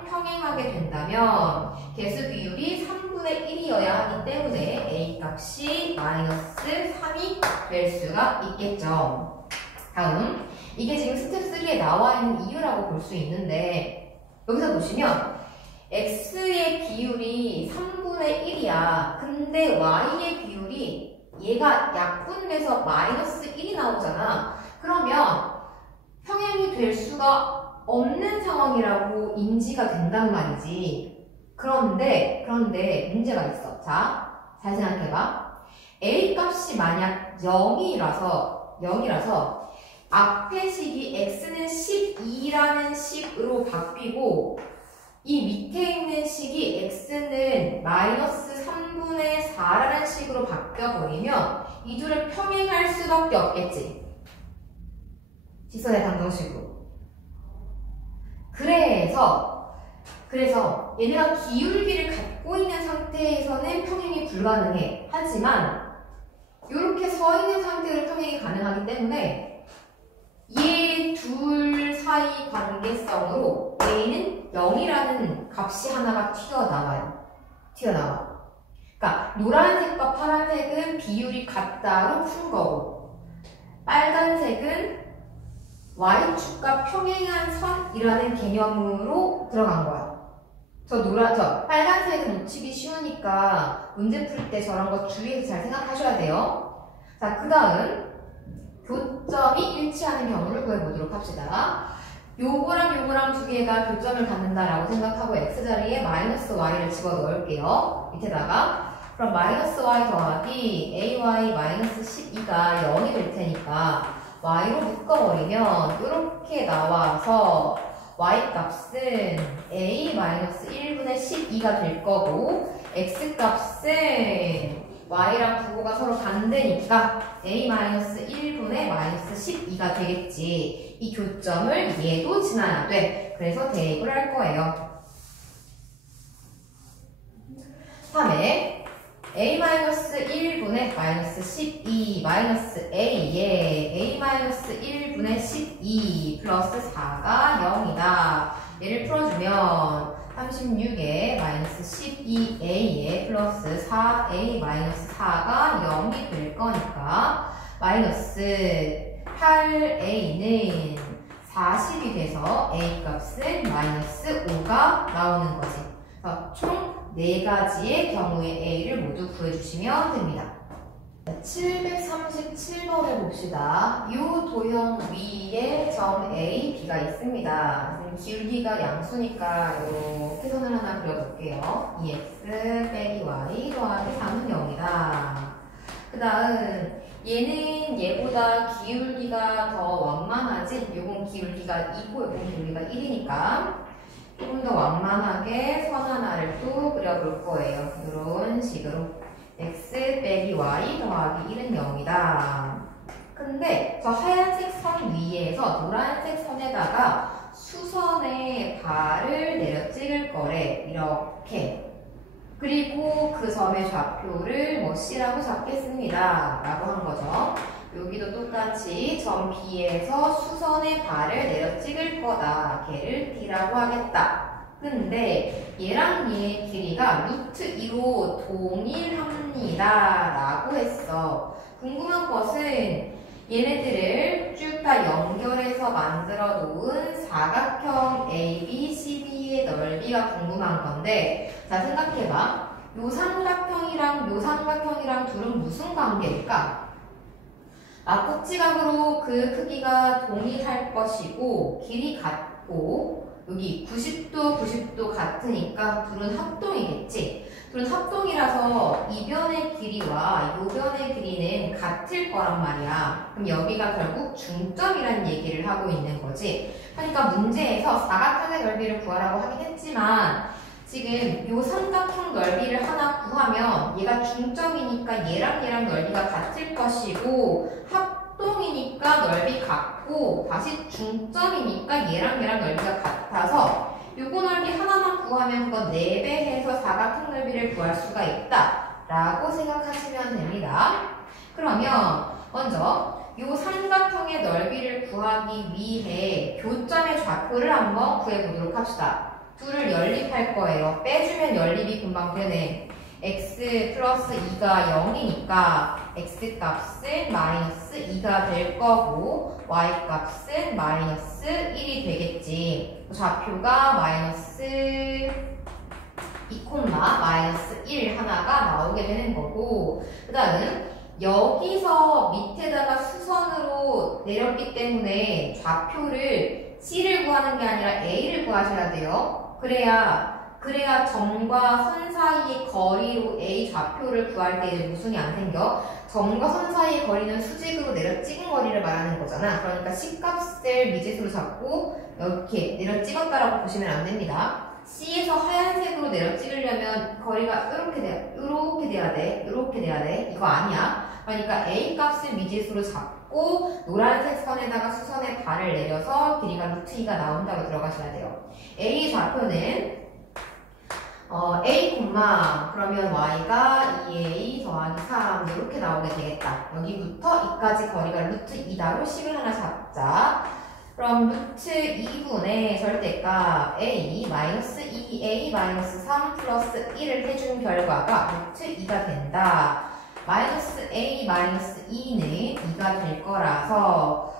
평행하게 된다면 개수 비율이 3분의 1이어야 하기 때문에 a 값이 마이너스 3이 될 수가 있겠죠. 다음 이게 지금 스텝 3에 나와 있는 이유라고 볼 수 있는데 여기서 보시면 x의 비율이 3분의 1이야. 근데 y의 비율이 얘가 약분돼서 마이너스 1이 나오잖아. 그러면 평행이 될 수가 없는 상황이라고 인지가 된단 말이지. 그런데 문제가 있어. 자, 잘 생각해봐. A 값이 만약 0이라서 앞에 식이 x는 12라는 식으로 바뀌고 이 밑에 있는 식이 x는 마이너스 3분의 4라는 식으로 바뀌어버리면 이 둘을 평행할 수밖에 없겠지. 직선의 방정식으로. 그래서 얘네가 기울기를 갖고 있는 상태에서는 평행이 불가능해. 하지만 이렇게 서 있는 상태로 평행이 가능하기 때문에 얘 둘 사이 관계성으로 A는 0이라는 값이 하나가 튀어나와. 그러니까 노란색과 파란색은 비율이 같다로 푼 거고 빨간색은 Y축과 평행한 선이라는 개념으로 들어간 거야. 저 빨간색은 놓치기 쉬우니까 문제 풀 때 저런 거 주의해서 잘 생각하셔야 돼요. 자, 그 다음 교점이 일치하는 경우를 구해보도록 합시다. 요거랑 두 개가 교점을 갖는다라고 생각하고 x자리에 마이너스 y를 집어넣을게요. 밑에다가 그럼 마이너스 y 더하기 ay 마이너스 12가 0이 될 테니까 y로 묶어버리면 이렇게 나와서 y 값은 a 마이너스 1분의 12가 될 거고 x 값은 y랑 부호가 서로 반대니까 a 마이너스 1분의 마이너스 12가 되겠지. 이 교점을 얘도 지나야 돼. 그래서 대입을 할 거예요. 3에 a 마이너스 1분의 마이너스 12 마이너스 a에 a 마이너스 1분의 12 플러스 4가 0이다. 얘를 풀어주면 36에 마이너스 12a에 플러스 4a 마이너스 4가 0이 될 거니까 마이너스 8a는 40이 돼서 a 값은 마이너스 5가 나오는 거지. 총 4가지의 경우의 a를 모두 구해주시면 됩니다. 737번을 봅시다. 이 도형 위에 점 A, B가 있습니다. 기울기가 양수니까 이렇게 선을 하나 그려볼게요. 2x 빼기 y 더하기 3은 0이다. 그 다음 얘는 얘보다 기울기가 더 완만하지? 요건 기울기가 2고 요건 기울기가 1이니까 조금 더 완만하게 선 하나를 또 그려볼 거예요. 이런 식으로 x 빼기 y 더하기 1은 0이다. 근데 저 하얀색 선 위에서 노란색 선에다가 수선의 발을 내려 찍을 거래. 이렇게. 그리고 그 점의 좌표를 뭐 C라고 잡겠습니다. 라고 한 거죠. 여기도 똑같이 점 B에서 수선의 발을 내려 찍을 거다. 걔를 D라고 하겠다. 근데 얘랑 얘의 길이가 루트 2로 동일합니다. 라고 했어. 궁금한 것은 얘네들을 쭉 다 연결해서 만들어 놓은 사각형 ABCD의 넓이가 궁금한 건데, 자, 생각해봐. 요 삼각형이랑 둘은 무슨 관계일까? 꼭지각으로 그 크기가 동일할 것이고 길이 같고 여기 90도 같으니까 둘은 합동이겠지. 둘은 합동이라서 이 변의 길이와 이 변의 길이는 같을 거란 말이야. 그럼 여기가 결국 중점이라는 얘기를 하고 있는 거지. 그러니까 문제에서 사각형의 넓이를 구하라고 하긴 했지만 지금 이 삼각형 넓이를 하나 구하면 얘가 중점이니까 얘랑 넓이가 같을 것이고 합동이니까 넓이 같고 다시 중점이니까 얘랑 넓이가 같아서 요거 넓이 하나만 구하면 그거 4배 해서 사각형 넓이를 구할 수가 있다 라고 생각하시면 됩니다. 그러면 먼저 요 삼각형의 넓이를 구하기 위해 교점의 좌표를 한번 구해보도록 합시다. 둘을 연립할 거예요. 빼주면 연립이 금방 되네. x 플러스 2가 0이니까 x 값은 마이너스 2가 될 거고 y 값은 마이너스 1이 되겠지. 좌표가 마이너스 2, 마이너스 1 하나가 나오게 되는 거고 그 다음 여기서 밑에다가 수선으로 내렸기 때문에 좌표를 C를 구하는 게 아니라 A를 구하셔야 돼요. 그래야 점과 선 사이의 거리로 A 좌표를 구할 때 이제 모순이 안 생겨. 점과 선 사이의 거리는 수직으로 내려 찍은 거리를 말하는 거잖아. 그러니까 C값을 미지수로 잡고 이렇게 내려 찍었다라고 보시면 안 됩니다. C에서 하얀색으로 내려 찍으려면 거리가 이렇게 돼야 돼. 이거 아니야. 그러니까 A 값을 미지수로 잡고 노란색 선에다가 수선의 발을 내려서 길이가 루트 2가 나온다고 들어가셔야 돼요. A 좌표는 A, 그러면 Y가 2A 더하기 3 이렇게 나오게 되겠다. 여기부터 이까지 거리가 루트 2다로 식을 하나 잡자. 그럼 루트 2분의 절대값 A 마이너스 2A 마이너스 3 플러스 1을 해준 결과가 루트 2가 된다. 마이너스 A 마이너스 2는 2가 될 거라서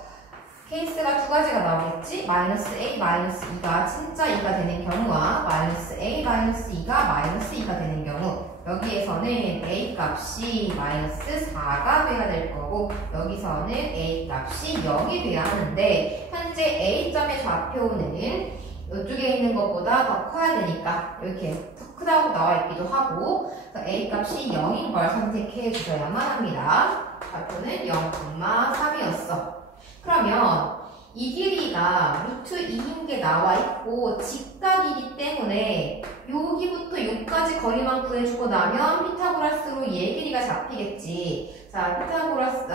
케이스가 두 가지가 나오겠지? 마이너스 A 마이너스 2가 진짜 2가 되는 경우와 마이너스 A 마이너스 2가 마이너스 2가 되는 경우, 여기에서는 A 값이 마이너스 4가 돼야 될 거고 여기서는 A 값이 0이 돼야 하는데 현재 A점의 좌표는 이쪽에 있는 것보다 더 커야 되니까 이렇게 더 크다고 나와 있기도 하고, 그래서 A 값이 0인 걸 선택해 주셔야만 합니다. 좌표는 0,3이었어. 그러면 이 길이가 루트 2인 게 나와 있고 직각이기 때문에 여기부터 여기까지 거리만 구해주고 나면 피타고라스로 얘 길이가 잡히겠지. 자,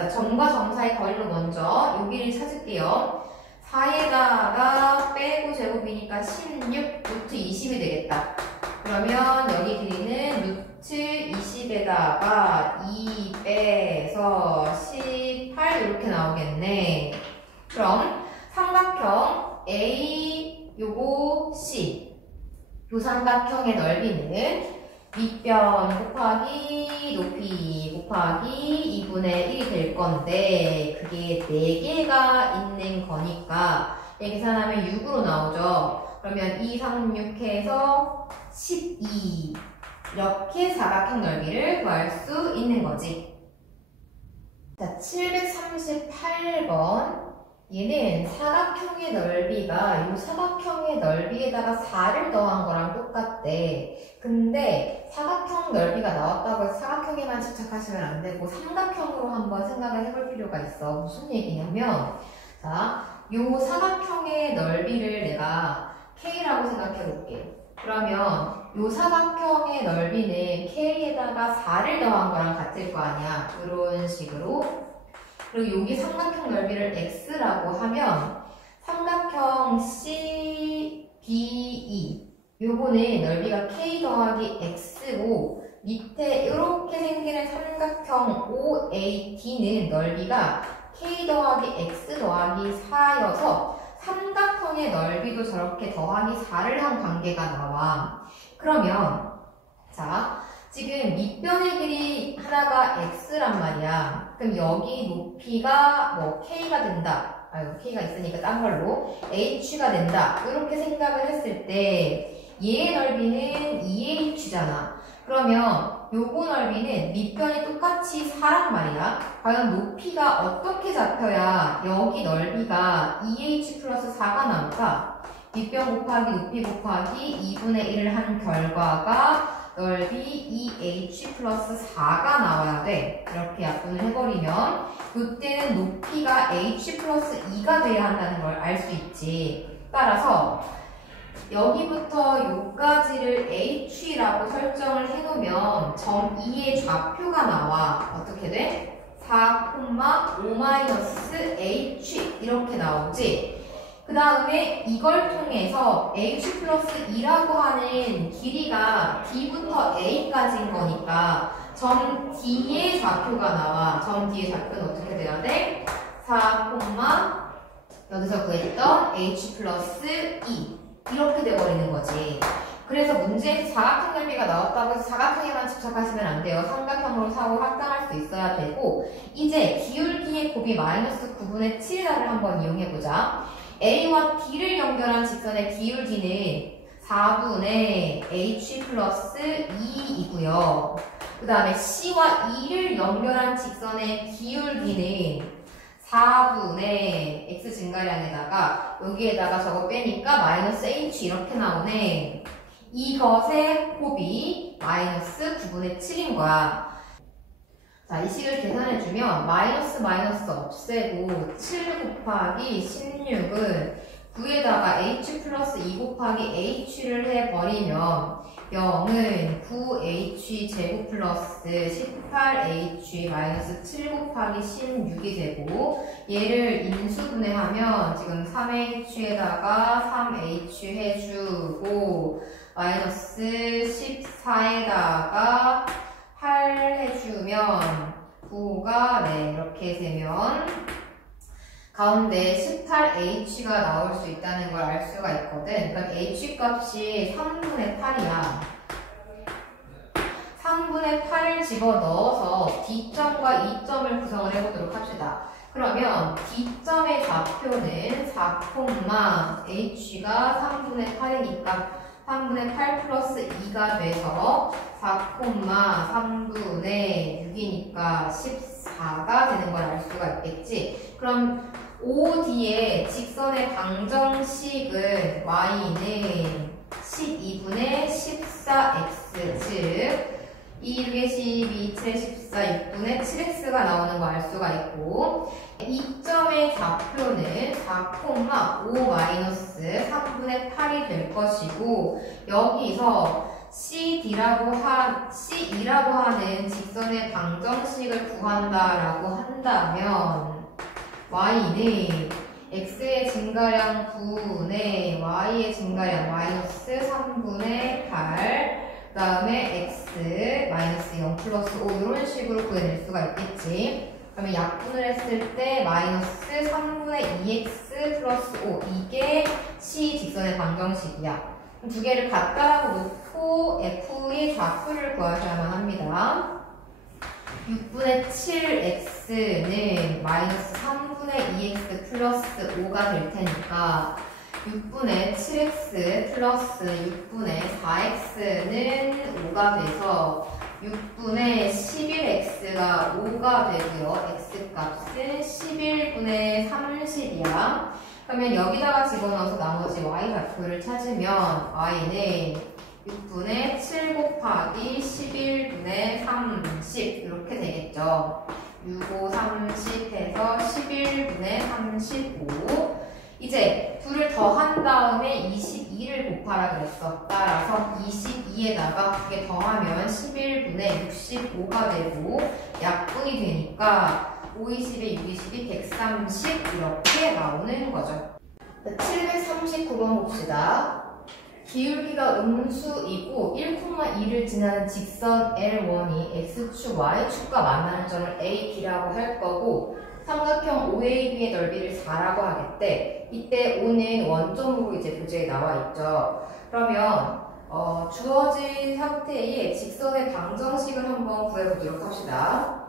점과 점 사이 거리로 먼저 요 길이 찾을게요. 4에다가 빼고 제곱이니까 16 루트 20이 되겠다. 그러면 여기 길이는 루트 20에다가 2 빼서 18 이렇게 나오겠네. 그럼 삼각형 A 요거 C, 요 삼각형의 넓이는 밑변 곱하기 높이 곱하기 2분의 1이 될 건데 그게 4개가 있는 거니까 얘 계산하면 6으로 나오죠. 그러면 2, 3, 6 해서 12 이렇게 사각형 넓이를 구할 수 있는 거지. 자, 738번. 얘는 사각형의 넓이가 이 사각형의 넓이에다가 4를 더한 거랑 똑같대. 근데 사각형 넓이가 나왔다고 해서 사각형에만 집착하시면 안 되고 삼각형으로 한번 생각을 해볼 필요가 있어. 무슨 얘기냐면, 자, 이 사각형의 넓이를 내가 K라고 생각해 볼게. 그러면 이 사각형의 넓이는 K에다가 4를 더한 거랑 같을 거 아니야. 이런 식으로. 그리고 여기 삼각형 넓이를 x라고 하면 삼각형 CBE 요거는 넓이가 k 더하기 x고 밑에 이렇게 생기는 삼각형 OAD는 넓이가 k 더하기 x 더하기 4여서 삼각형의 넓이도 저렇게 더하기 4를 한 관계가 나와. 그러면 자, 지금 밑변의 길이 하나가 x란 말이야. 그럼 여기 높이가 뭐 k가 된다. k가 있으니까 딴 걸로 h가 된다. 이렇게 생각을 했을 때 얘의 넓이는 2h잖아. 그러면 요거 넓이는 밑변이 똑같이 4란 말이야. 과연 높이가 어떻게 잡혀야 여기 넓이가 2h 플러스 4가 나올까? 밑변 곱하기 높이 곱하기 2분의 1을 한 결과가 넓이 2h 플러스 4가 나와야 돼. 이렇게 약분을 해버리면 이때는 높이가 h 플러스 2가 돼야 한다는 걸 알 수 있지. 따라서 여기부터 여기까지를 h라고 설정을 해놓으면 점 2의 좌표가 나와. 어떻게 돼? 4,5-h 이렇게 나오지. 그 다음에 이걸 통해서 h 플러스 2라고 하는 길이가 d부터 a까지인 거니까 점 d의 좌표가 나와. 점 d의 좌표는 어떻게 돼야 돼? 4, 여기서 구했던 h 플러스 2 이렇게 돼버리는 거지. 그래서 문제에서 사각형 넓이가 나왔다고 해서 사각형에만 집착하시면 안 돼요. 삼각형으로 사고 확장할 수 있어야 되고, 이제 기울기의 곱이 마이너스 9분의 7이다를 한번 이용해보자. A와 D를 연결한 직선의 기울기는 4분의 H 플러스 2이고요. 그 다음에 C와 E를 연결한 직선의 기울기는 4분의 x 증가량에다가 여기에다가 저거 빼니까 마이너스 h 이렇게 나오네. 이것의 곱이 마이너스 9분의 7인 거야. 자, 이 식을 계산해주면 마이너스 없애고 7 곱하기 16은 9에다가 h 플러스 2 곱하기 h를 해버리면 0은 9h 제곱 플러스 18h 마이너스 7 곱하기 16이 되고 얘를 인수분해하면 지금 3h에다가 3h 해주고 마이너스 14에다가 8 해주면 9가 네 이렇게 되면 가운데 18h가 나올 수 있다는 걸 알 수가 있거든. 그럼 h 값이 3분의 8이야. 3분의 8을 집어넣어서 D점과 E점을 구성을 해보도록 합시다. 그러면 D점의 좌표는 4, h가 3분의 8이니까 3분의 8 플러스 2가 돼서 4, 3분의 6이니까 14가 되는 걸 알 수가 있겠지. 그럼 OD의 직선의 방정식은 y는 12분의 14x 즉 2, 6에 12, 7에 14, 6분의 7x가 나오는 거 알 수가 있고 이점의 좌표는 4, 5-3분의 8이 될 것이고 여기서 CE라고 하는 직선의 방정식을 구한다라고 한다면 y는 x의 증가량 9분의 y의 증가량 마이너스 3분의 8 그 다음에 x 마이너스 0 플러스 5 이런 식으로 구해낼 수가 있겠지. 그러면 약분을 했을 때 마이너스 3분의 2x 플러스 5 이게 C 직선의 방정식이야. 두 개를 갖다라고 놓고 f의 좌표를 구하셔야만 합니다. 6분의 7x는 마이너스 3분의 2x 플러스 5가 될 테니까 6분의 7x 플러스 6분의 4x는 5가 돼서 6분의 11x가 5가 되고요. x값은 11분의 30이야. 그러면 여기다가 집어넣어서 나머지 y 좌표를 찾으면 y는 6분의 7 곱하기 11분의 30 이렇게 되겠죠. 6, 5, 30 해서 11분의 35 이제 둘을 더한 다음에 22를 곱하라 그랬어. 따라서 22에다가 두 개 더하면 11분의 65가 되고 약분이 되니까 5, 20에 6, 20이 130 이렇게 나오는 거죠. 739번 봅시다. 기울기가 음수이고 1,2를 지나는 직선 L1이 X축, Y축과 만나는 점을 A, B라고 할 거고 삼각형 OAB의 넓이를 4라고 하겠대. 이때 O는 원점으로 이제 교재에 나와 있죠. 그러면 주어진 상태의 직선의 방정식을 한번 구해보도록 합시다.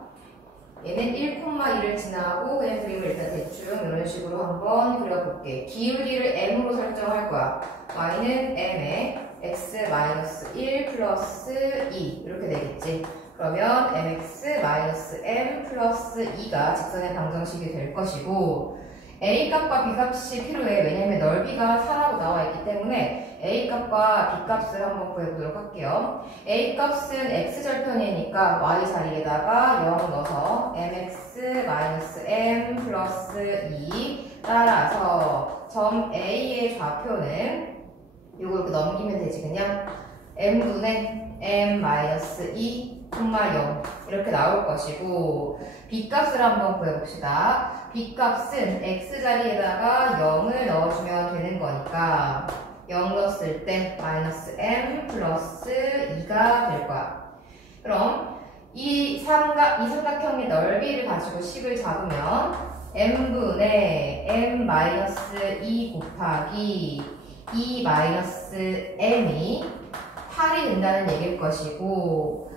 얘는 1,2를 지나고 그냥 그림을 일단 대충 이런 식으로 한번 그려볼게. 기울기를 m으로 설정할 거야. y는 m에 x-1 플러스 2 이렇게 되겠지. 그러면 mx-m 플러스 2가 직선의 방정식이 될 것이고 A값과 B값이 필요해. 왜냐면 넓이가 4라고 나와 있기 때문에 A값과 B값을 한번 구해보도록 할게요. A값은 X절편이니까 Y 자리에다가 0 넣어서 mx-m 플러스 2 따라서 점 A의 좌표는 이거 이렇게 넘기면 되지 그냥 m분의 m-2 0 이렇게 나올 것이고 B값을 한번 구해봅시다. B값은 X자리에다가 0을 넣어주면 되는 거니까 0 넣었을 때 마이너스 m 플러스 2가 될 거야. 그럼 이 삼각형의 넓이를 가지고 식을 잡으면 m분의 m-2 곱하기 2 마이너스 m이 8이 된다는 얘기일 것이고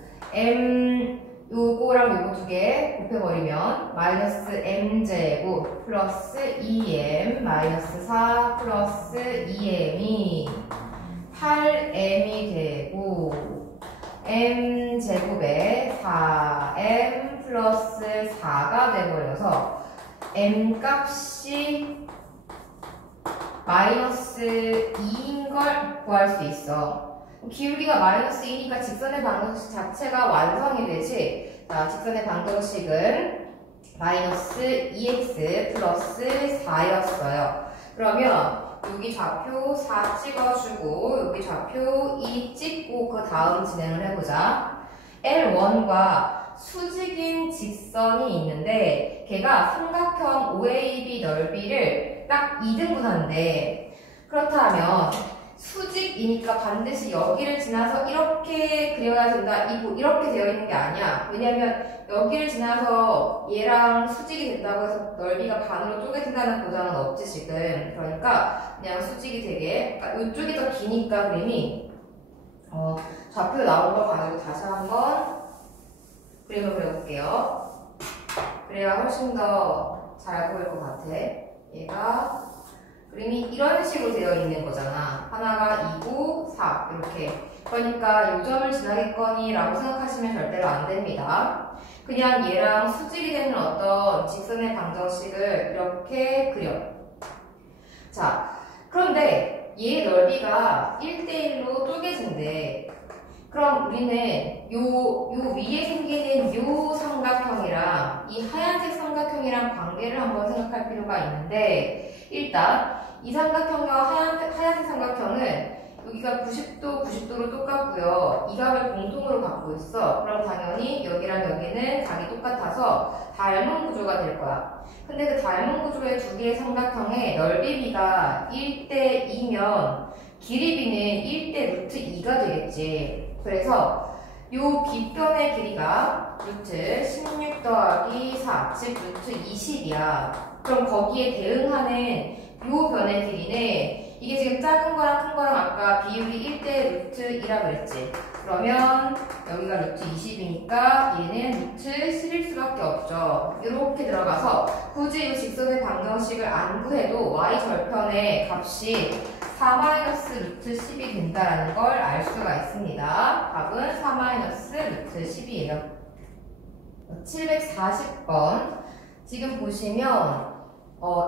요거랑 요거 두 개 곱해버리면 마이너스 m제곱 플러스 2m 마이너스 4 플러스 2m이 8m이 되고 m제곱에 4m 플러스 4가 돼버려서 m 값이 마이너스 2인 걸 구할 수 있어. 기울기가 마이너스 2니까 직선의 방정식 자체가 완성이 되지. 자, 직선의 방정식은 마이너스 2x 플러스 4였어요. 그러면 여기 좌표 4 찍어주고 여기 좌표 2 찍고 그 다음 진행을 해보자. L1과 수직인 직선이 있는데 걔가 삼각형 OAB 넓이를 딱 2등분하는데 그렇다면 수직이니까 반드시 여기를 지나서 이렇게 그려야 된다. 이렇게 되어 있는 게 아니야. 왜냐면 여기를 지나서 얘랑 수직이 된다고 해서 넓이가 반으로 쪼개진다는 보장은 없지 지금. 그러니까 그냥 수직이 되게 그러니까 이쪽이 더 기니까 그림이 좌표 나온 걸 가지고 다시 한번 그림을 그려볼게요. 그래야 훨씬 더 잘 보일 것 같아. 얘가 그림이 이런 식으로 되어 있는 거잖아. 하나가 2고 4 이렇게. 그러니까 이 점을 지나겠거니 라고 생각하시면 절대로 안 됩니다. 그냥 얘랑 수직이 되는 어떤 직선의 방정식을 이렇게 그려. 자, 그런데 얘 넓이가 1대1로 쪼개진대. 그럼 우리는 요 위에 생기는 요 삼각형이랑 이 하얀색 삼각형이랑 관계를 한번 생각할 필요가 있는데 일단 이 삼각형과 하얀색 삼각형은 여기가 90도, 90도로 똑같고요. 이 각을 공통으로 갖고 있어. 그럼 당연히 여기랑 여기는 각이 똑같아서 닮은 구조가 될 거야. 근데 그 닮은 구조의 두 개의 삼각형의 넓이비가 1대2면 길이비는 1대 루트 2가 되겠지. 그래서 요 빗변의 길이가 루트 16 더하기 4, 즉 루트 20이야. 그럼 거기에 대응하는 요 변의 길이는 이게 지금 작은 거랑 큰 거랑 아까 비율이 1대 루트 2라 그랬지. 그러면 여기가 루트 20이니까 얘는 루트 10일 수밖에 없죠. 이렇게 들어가서 굳이 이 직선의 방정식을 안 구해도 y 절편의 값이 4-루트 10이 된다는 걸 알 수가 있습니다. 답은 4-루트 10이에요. 740번. 지금 보시면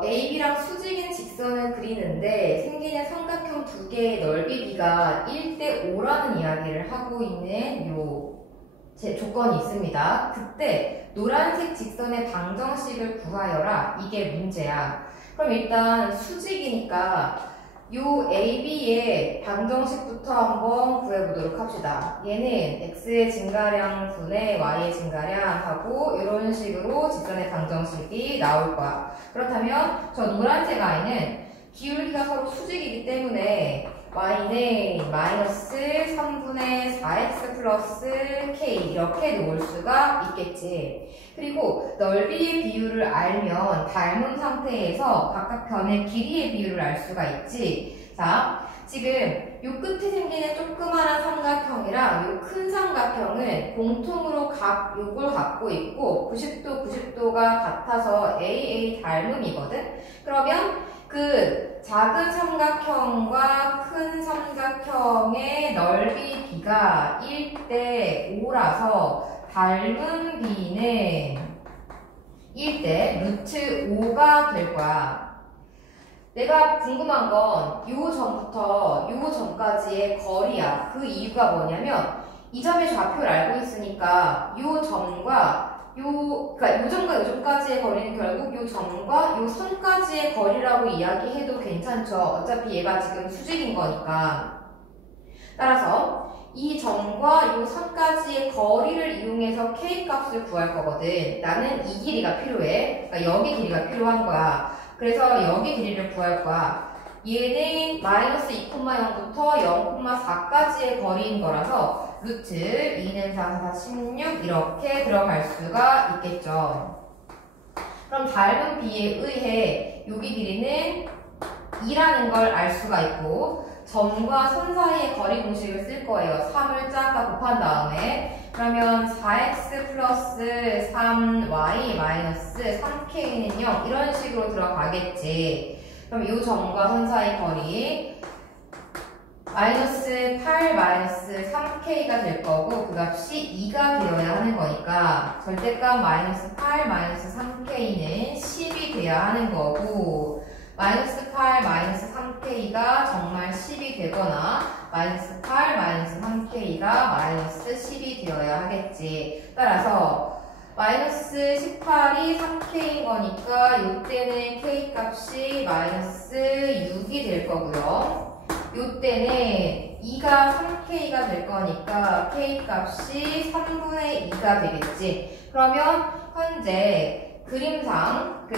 AB랑 수직인 직선을 그리는데 생기는 삼각형 두 개의 넓이비가 1대5라는 이야기를 하고 있는 제 조건이 있습니다. 그때 노란색 직선의 방정식을 구하여라. 이게 문제야. 그럼 일단 수직이니까 요 AB의 방정식부터 한번 구해보도록 합시다. 얘는 X의 증가량 분의 Y의 증가량 하고 이런 식으로 직선의 방정식이 나올 거야. 그렇다면 저 노란색 I는 기울기가 서로 수직이기 때문에 Y는 마이너스 3분의 4X 플러스 K 이렇게 놓을 수가 있겠지. 그리고 넓이의 비율을 알면 닮은 상태에서 각각 변의 길이의 비율을 알 수가 있지. 자, 지금 요 끝에 생기는 조그마한 삼각형이랑 요 큰 삼각형은 공통으로 요걸 갖고 있고 90도, 90도가 같아서 AA 닮음이거든? 그러면 그 작은 삼각형과 큰 삼각형의 넓이 비가 1대5라서 닮은 비는 1대 루트 5가 될 거야. 내가 궁금한 건 요 점부터 요 점까지의 거리야. 그 이유가 뭐냐면 이 점의 좌표를 알고 있으니까 요 점과 그러니까 요 점과 요 점까지의 거리는 결국 요 점과 요 선까지의 거리라고 이야기해도 괜찮죠. 어차피 얘가 지금 수직인 거니까. 따라서 이 점과 요 선까지의 거리를 이용해서 K 값을 구할 거거든. 나는 이 길이가 필요해. 그러니까 여기 길이가 필요한 거야. 그래서 여기 길이를 구할 거야. 얘는 마이너스 2,0부터 0,4까지의 거리인 거라서 루트 2는 4, 4, 16 이렇게 들어갈 수가 있겠죠. 그럼 닮은 비에 의해 여기 길이는 2라는 걸 알 수가 있고 점과 선 사이의 거리 공식을 쓸 거예요. 3을 쫙 곱한 다음에 그러면 4x 플러스 3y 마이너스 3k는 0 이런 식으로 들어가겠지. 그럼 이 점과 선 사이 거리 마이너스 8 마이너스 3k가 될 거고 그 값이 2가 되어야 하는 거니까 절대값 마이너스 8 마이너스 3k는 10이 돼야 하는 거고 마이너스 8 마이너스 3k가 정말 10이 되거나 마이너스 8 마이너스 3k가 마이너스 10이 되어야 하겠지. 따라서 마이너스 18이 3k인 거니까 이때는 k 값이 마이너스 6이 될 거고요. 이때는 2가 3k가 될 거니까 k 값이 3분의 2가 되겠지. 그러면 현재 그림상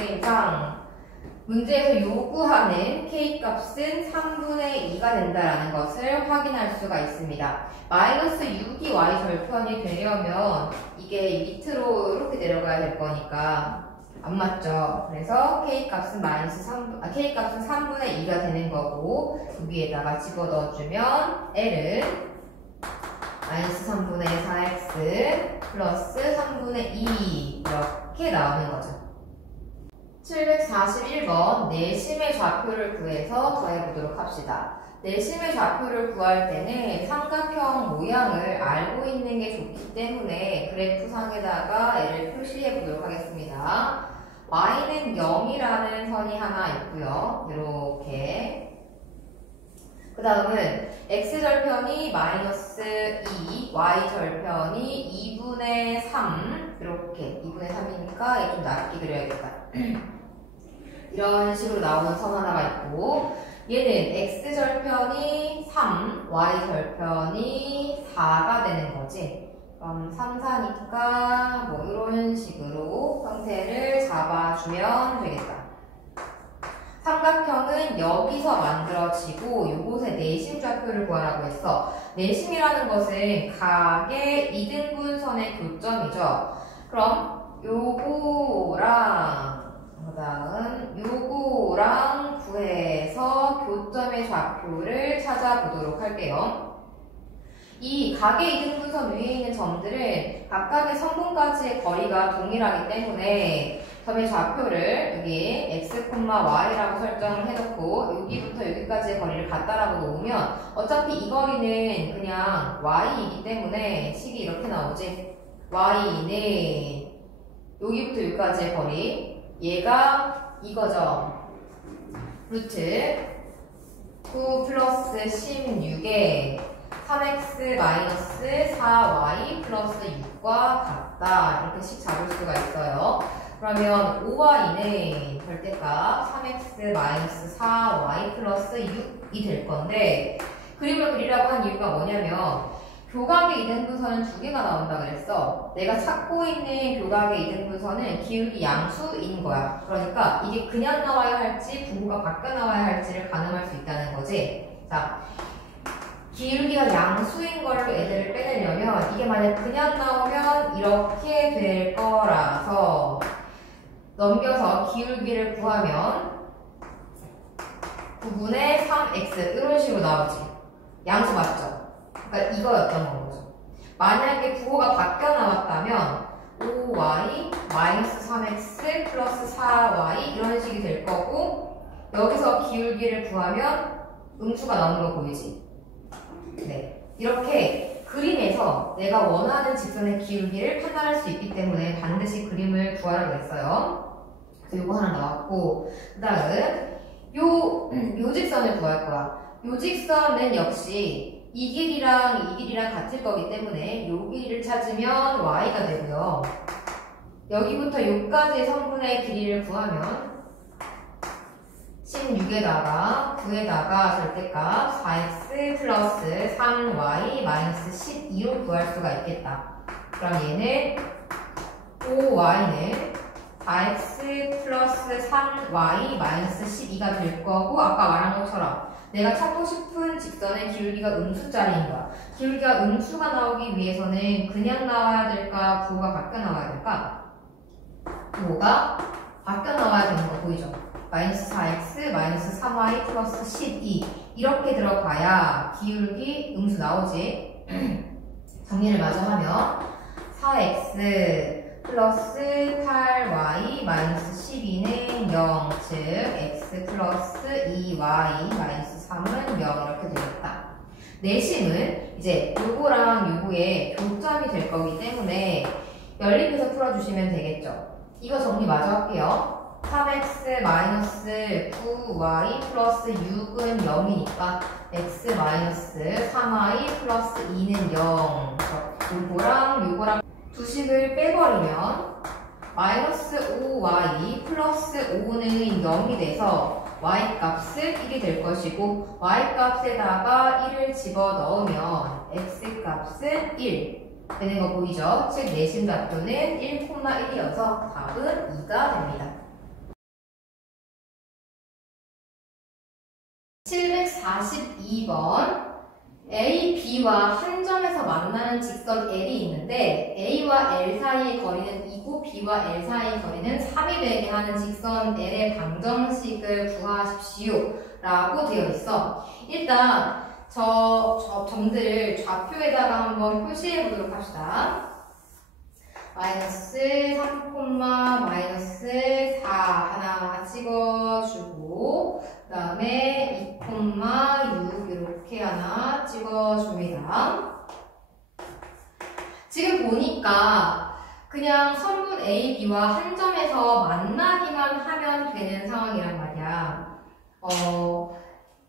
문제에서 요구하는 k 값은 3분의 2가 된다는 것을 확인할 수가 있습니다. 마이너스 6이 y 절편이 되려면 이게 밑으로 이렇게 내려가야 될 거니까 안 맞죠? 그래서 k 값은 k 값은 3분의 2가 되는 거고 여기에다가 집어넣어주면 l은 마이너스 3분의 4x 플러스 3분의 2 이렇게 나오는 거죠. 741번 내심의 좌표를 구해서 더해보도록 합시다. 내심의 좌표를 구할 때는 삼각형 모양을 알고 있는 게 좋기 때문에 그래프상에다가 얘를 표시해 보도록 하겠습니다. y는 0이라는 선이 하나 있고요. 이렇게 그 다음은 x절편이 마이너스 2, y절편이 2분의 3 이렇게 2분의 3이니까 좀 낮게 그려야겠다. 이런 식으로 나오는 선 하나가 있고 얘는 x절편이 3, y절편이 4가 되는 거지. 그럼 3, 4니까 뭐 이런 식으로 형태를 잡아주면 되겠다. 삼각형은 여기서 만들어지고 요곳에 내심 좌표를 구하라고 했어. 내심이라는 것은 각의 이등분선의 교점이죠. 그럼 요거랑 그다음 요거랑 구해서 교점의 좌표를 찾아보도록 할게요. 이 각의 이등분선 위에 있는 점들은 각각의 성분까지의 거리가 동일하기 때문에 점의 좌표를 여기 x, y라고 설정을 해놓고 여기부터 여기까지의 거리를 같다라고 놓으면 어차피 이 거리는 그냥 y이기 때문에 식이 이렇게 나오지. y는 여기부터 여기까지의 거리 얘가 이거죠. 루트 9 플러스 16에 3x 마이너스 4y 플러스 6과 같다. 이렇게 식 잡을 수가 있어요. 그러면 5y는 절대값 3x 마이너스 4y 플러스 6이 될 건데 그림을 그리라고 한 이유가 뭐냐면 교각의 이등분선은 두 개가 나온다 그랬어. 내가 찾고 있는 교각의 이등분선은 기울기 양수인 거야. 그러니까 이게 그냥 나와야 할지 부호가 바뀌어 나와야 할지를 가늠할 수 있다는 거지. 자, 기울기가 양수인 걸로 애들을 빼내려면 이게 만약 그냥 나오면 이렇게 될 거라서 넘겨서 기울기를 구하면 9분의 3x 이런 식으로 나오지. 양수 맞죠? 그러니까 이거였던 거죠. 만약에 부호가 바뀌어 나왔다면 5y 마이너스 3x 플러스 4y 이런 식이 될 거고 여기서 기울기를 구하면 음수가 나오는 거 보이지? 네, 이렇게 그림에서 내가 원하는 직선의 기울기를 판단할 수 있기 때문에 반드시 그림을 구하라고 했어요. 그래서 이거 하나 나왔고 그 다음 요 직선을 구할 거야. 요 직선은 역시 이 길이랑 같을 거기 때문에 요 길이를 찾으면 y가 되고요. 여기부터 여기까지의 성분의 길이를 구하면 16에다가 9에다가 절대값 4x 플러스 3y 마이너스 12로 구할 수가 있겠다. 그럼 얘는 5y는 4x 플러스 3y 마이너스 12가 될 거고 아까 말한 것처럼 내가 찾고 싶은 직선의 기울기가 음수짜리인 거야. 기울기가 음수가 나오기 위해서는 그냥 나와야 될까? 부호가 바뀌어 나와야 될까? 부호가 바뀌어 나와야 되는 거 보이죠? 마이너스 4x 마이너스 3y 플러스 12 이렇게 들어가야 기울기 음수 나오지. 정리를 마저 하면 4x 플러스 8y 마이너스 12는 0, 즉 x 플러스 2y 마이너스 3은 0 이렇게 되겠다. 내심은 이제 요거랑 요거의 교점이 될 거기 때문에 연립해서 풀어주시면 되겠죠. 이거 정리 마저 할게요. 3x 마이너스 9y 플러스 6은 0이니까 x 마이너스 3y 플러스 2는 0. 요거랑 요거랑 두 식을 빼버리면 마이너스 5y 플러스 5는 0이 돼서 y 값은 1이 될 것이고 y 값에다가 1을 집어넣으면 x 값은 1 되는 거 보이죠? 즉 내심 좌표는 1,1이어서 답은 2가 됩니다. 742번 A, B와 한 점에서 만나는 직선 L이 있는데 A와 L 사이의 거리는 2고 B와 L 사이의 거리는 3이 되게 하는 직선 L의 방정식을 구하십시오 라고 되어 있어. 일단 저 점들을 좌표에다가 한번 표시해 보도록 합시다. 마이너스 3, 마이너스 4 하나 찍어주고 그 다음에 2,6 이렇게 하나 찍어줍니다. 지금 보니까 그냥 선분 A, B와 한 점에서 만나기만 하면 되는 상황이란 말이야.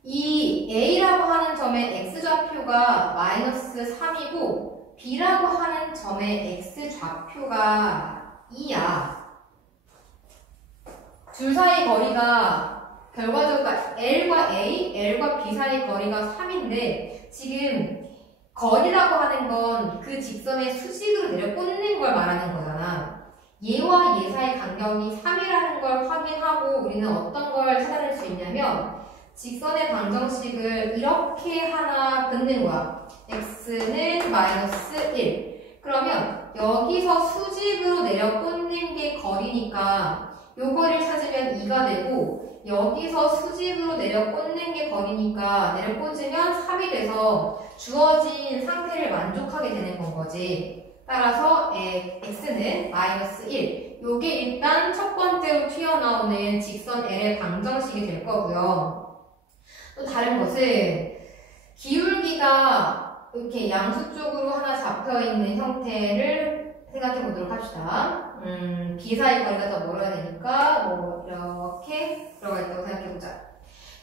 이 A라고 하는 점의 X좌표가 마이너스 3이고 B라고 하는 점의 X좌표가 2야. 둘 사이 거리가 결과적으로 L과 A, L과 B 사이 거리가 3인데 지금 거리라고 하는 건 그 직선의 수직으로 내려 꽂는 걸 말하는 거잖아. 얘와 얘 사이 간격이 3이라는 걸 확인하고 우리는 어떤 걸 찾아낼 수 있냐면 직선의 방정식을 이렇게 하나 긋는 거야. x는 마이너스 1. 그러면 여기서 수직으로 내려 꽂는 게 거리니까 요 거리를 찾으면 2가 되고 여기서 수직으로 내려 꽂는 게 거리니까 내려 꽂으면 3이 돼서 주어진 상태를 만족하게 되는 건 거지. 따라서 x는 마이너스 1. 요게 일단 첫 번째로 튀어나오는 직선 L의 방정식이 될 거고요. 또 다른 것은 기울기가 이렇게 양수 쪽으로 하나 잡혀 있는 형태를 생각해 보도록 합시다. B 사이 거리가 더 멀어야 되니까 뭐 이렇게 들어가 있다고 생각해 보자.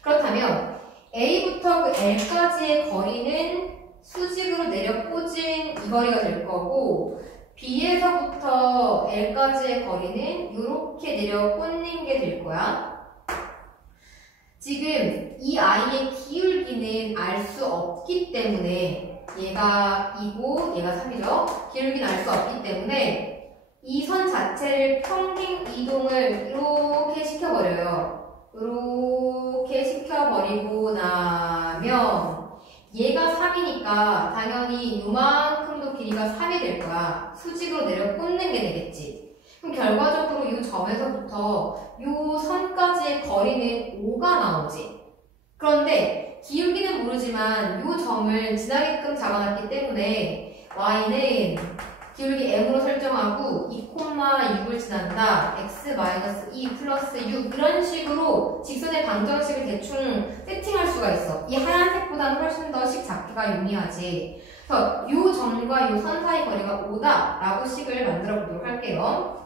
그렇다면 A부터 그 L까지의 거리는 수직으로 내려 꽂은 이 거리가 될 거고 B에서부터 L까지의 거리는 이렇게 내려 꽂는 게 될 거야. 지금 이 아이의 기울기는 알 수 없기 때문에 얘가 2고 얘가 3이죠. 기울기는 알 수 없기 때문에 이 선 자체를 평행 이동을 이렇게 시켜버려요. 이렇게 시켜버리고 나면 얘가 3이니까 당연히 이만큼도 길이가 3이 될 거야. 수직으로 내려 꽂는 게 되겠지. 그럼 결과적으로 이 점에서부터 이 선까지의 거리는 5가 나오지. 그런데 기울기는 모르지만 이 점을 지나게끔 잡아놨기 때문에 y는 기울기 m으로 설정하고 2,6을 지난다. x-2 플러스 6 이런 식으로 직선의 방정식을 대충 세팅할 수가 있어. 이 하얀색보다는 훨씬 더 식 잡기가 용이하지. 그래서 이 점과 이 선 사이 거리가 5다 라고 식을 만들어 보도록 할게요.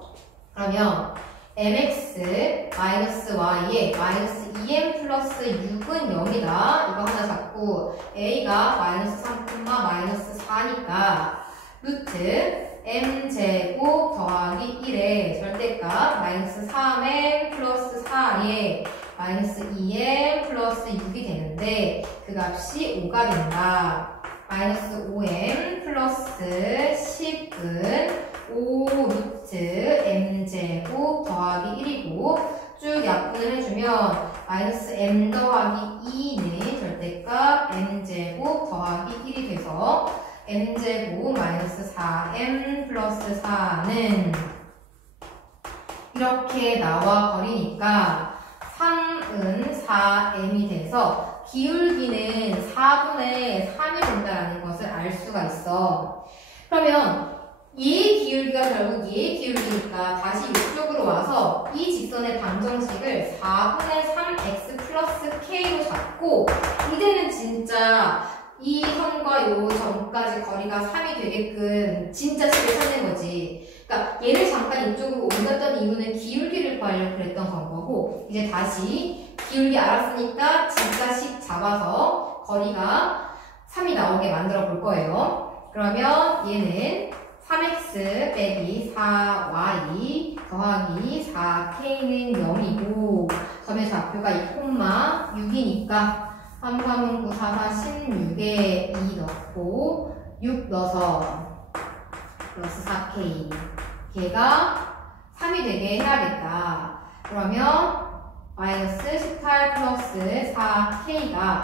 그러면 mx 마이너스 y에 마이너스 2m 플러스 6은 0이다. 이거 하나 잡고 a가 마이너스 3, 마이너스 4니까 루트 m제곱 더하기 1의 절대값 마이너스 3m 플러스 4에 마이너스 2m 플러스 6이 되는데 그 값이 5가 된다. 마이너스 5m 플러스 10은 5 루트 m제곱 더하기 1이고 쭉 약분을 해주면 마이너스 m 더하기 2는 절대값 m제곱 더하기 1이 돼서 m제곱 마이너스 4m 플러스 4는 이렇게 나와 버리니까 3은 4m이 돼서 기울기는 4분의 3이 된다는 것을 알 수가 있어. 그러면 얘의 기울기가 결국 얘의 기울기니까 다시 이쪽으로 와서 이 직선의 방정식을 4분의 3x 플러스 k로 잡고 이제는 진짜 이 선과 요 점까지 거리가 3이 되게끔 진짜 식을 찾는 거지. 그러니까 얘를 잠깐 이쪽으로 옮겼던 이유는 기울기를 구하려고 그랬던 건 거고, 이제 다시 기울기 알았으니까 진짜 식 잡아서 거리가 3이 나오게 만들어 볼 거예요. 그러면 얘는 3x 빼기 4y 더하기 4k는 0이고 점의 좌표가 2,6이니까 3, 3은 9, 4, 4, 16에 2 넣고 6 넣어서 플러스 4k 걔가 3이 되게 해야겠다. 그러면 마이너스 18 플러스 4k가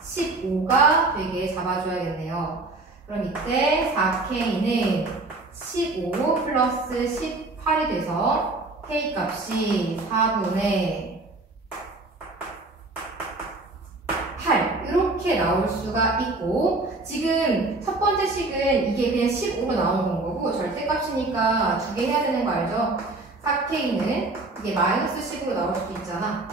15가 되게 잡아줘야겠네요. 그럼 이때 4k는 15 플러스 18이 돼서 k 값이 4분의 8 이렇게 나올 수가 있고, 지금 첫 번째 식은 이게 그냥 15로 나온 건 거고 절대값이니까 두 개 해야 되는 거 알죠? 4k는 이게 마이너스 10으로 나올 수도 있잖아.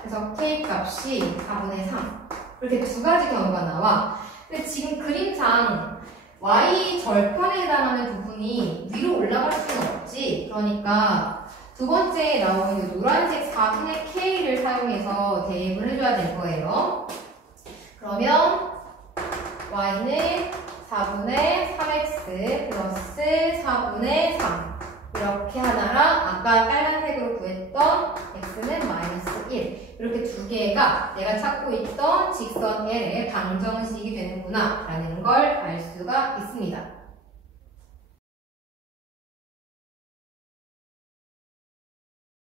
그래서 k 값이 4분의 3 이렇게 두 가지 경우가 나와. 근데 지금 그림상 y 절편에 해당하는 부분이 위로 올라갈 수는 없지. 그러니까 두 번째에 나오는 이 노란색 4분의 k를 사용해서 대입을 해줘야 될 거예요. 그러면 y는 4분의 3x 플러스 4분의 3 이렇게 하나랑 아까 빨간색으로 구했던 x는 마이너스 1 이렇게 두 개가 내가 찾고 있던 직선 L의 방정식이 되는구나 라는 걸 알 수가 있습니다.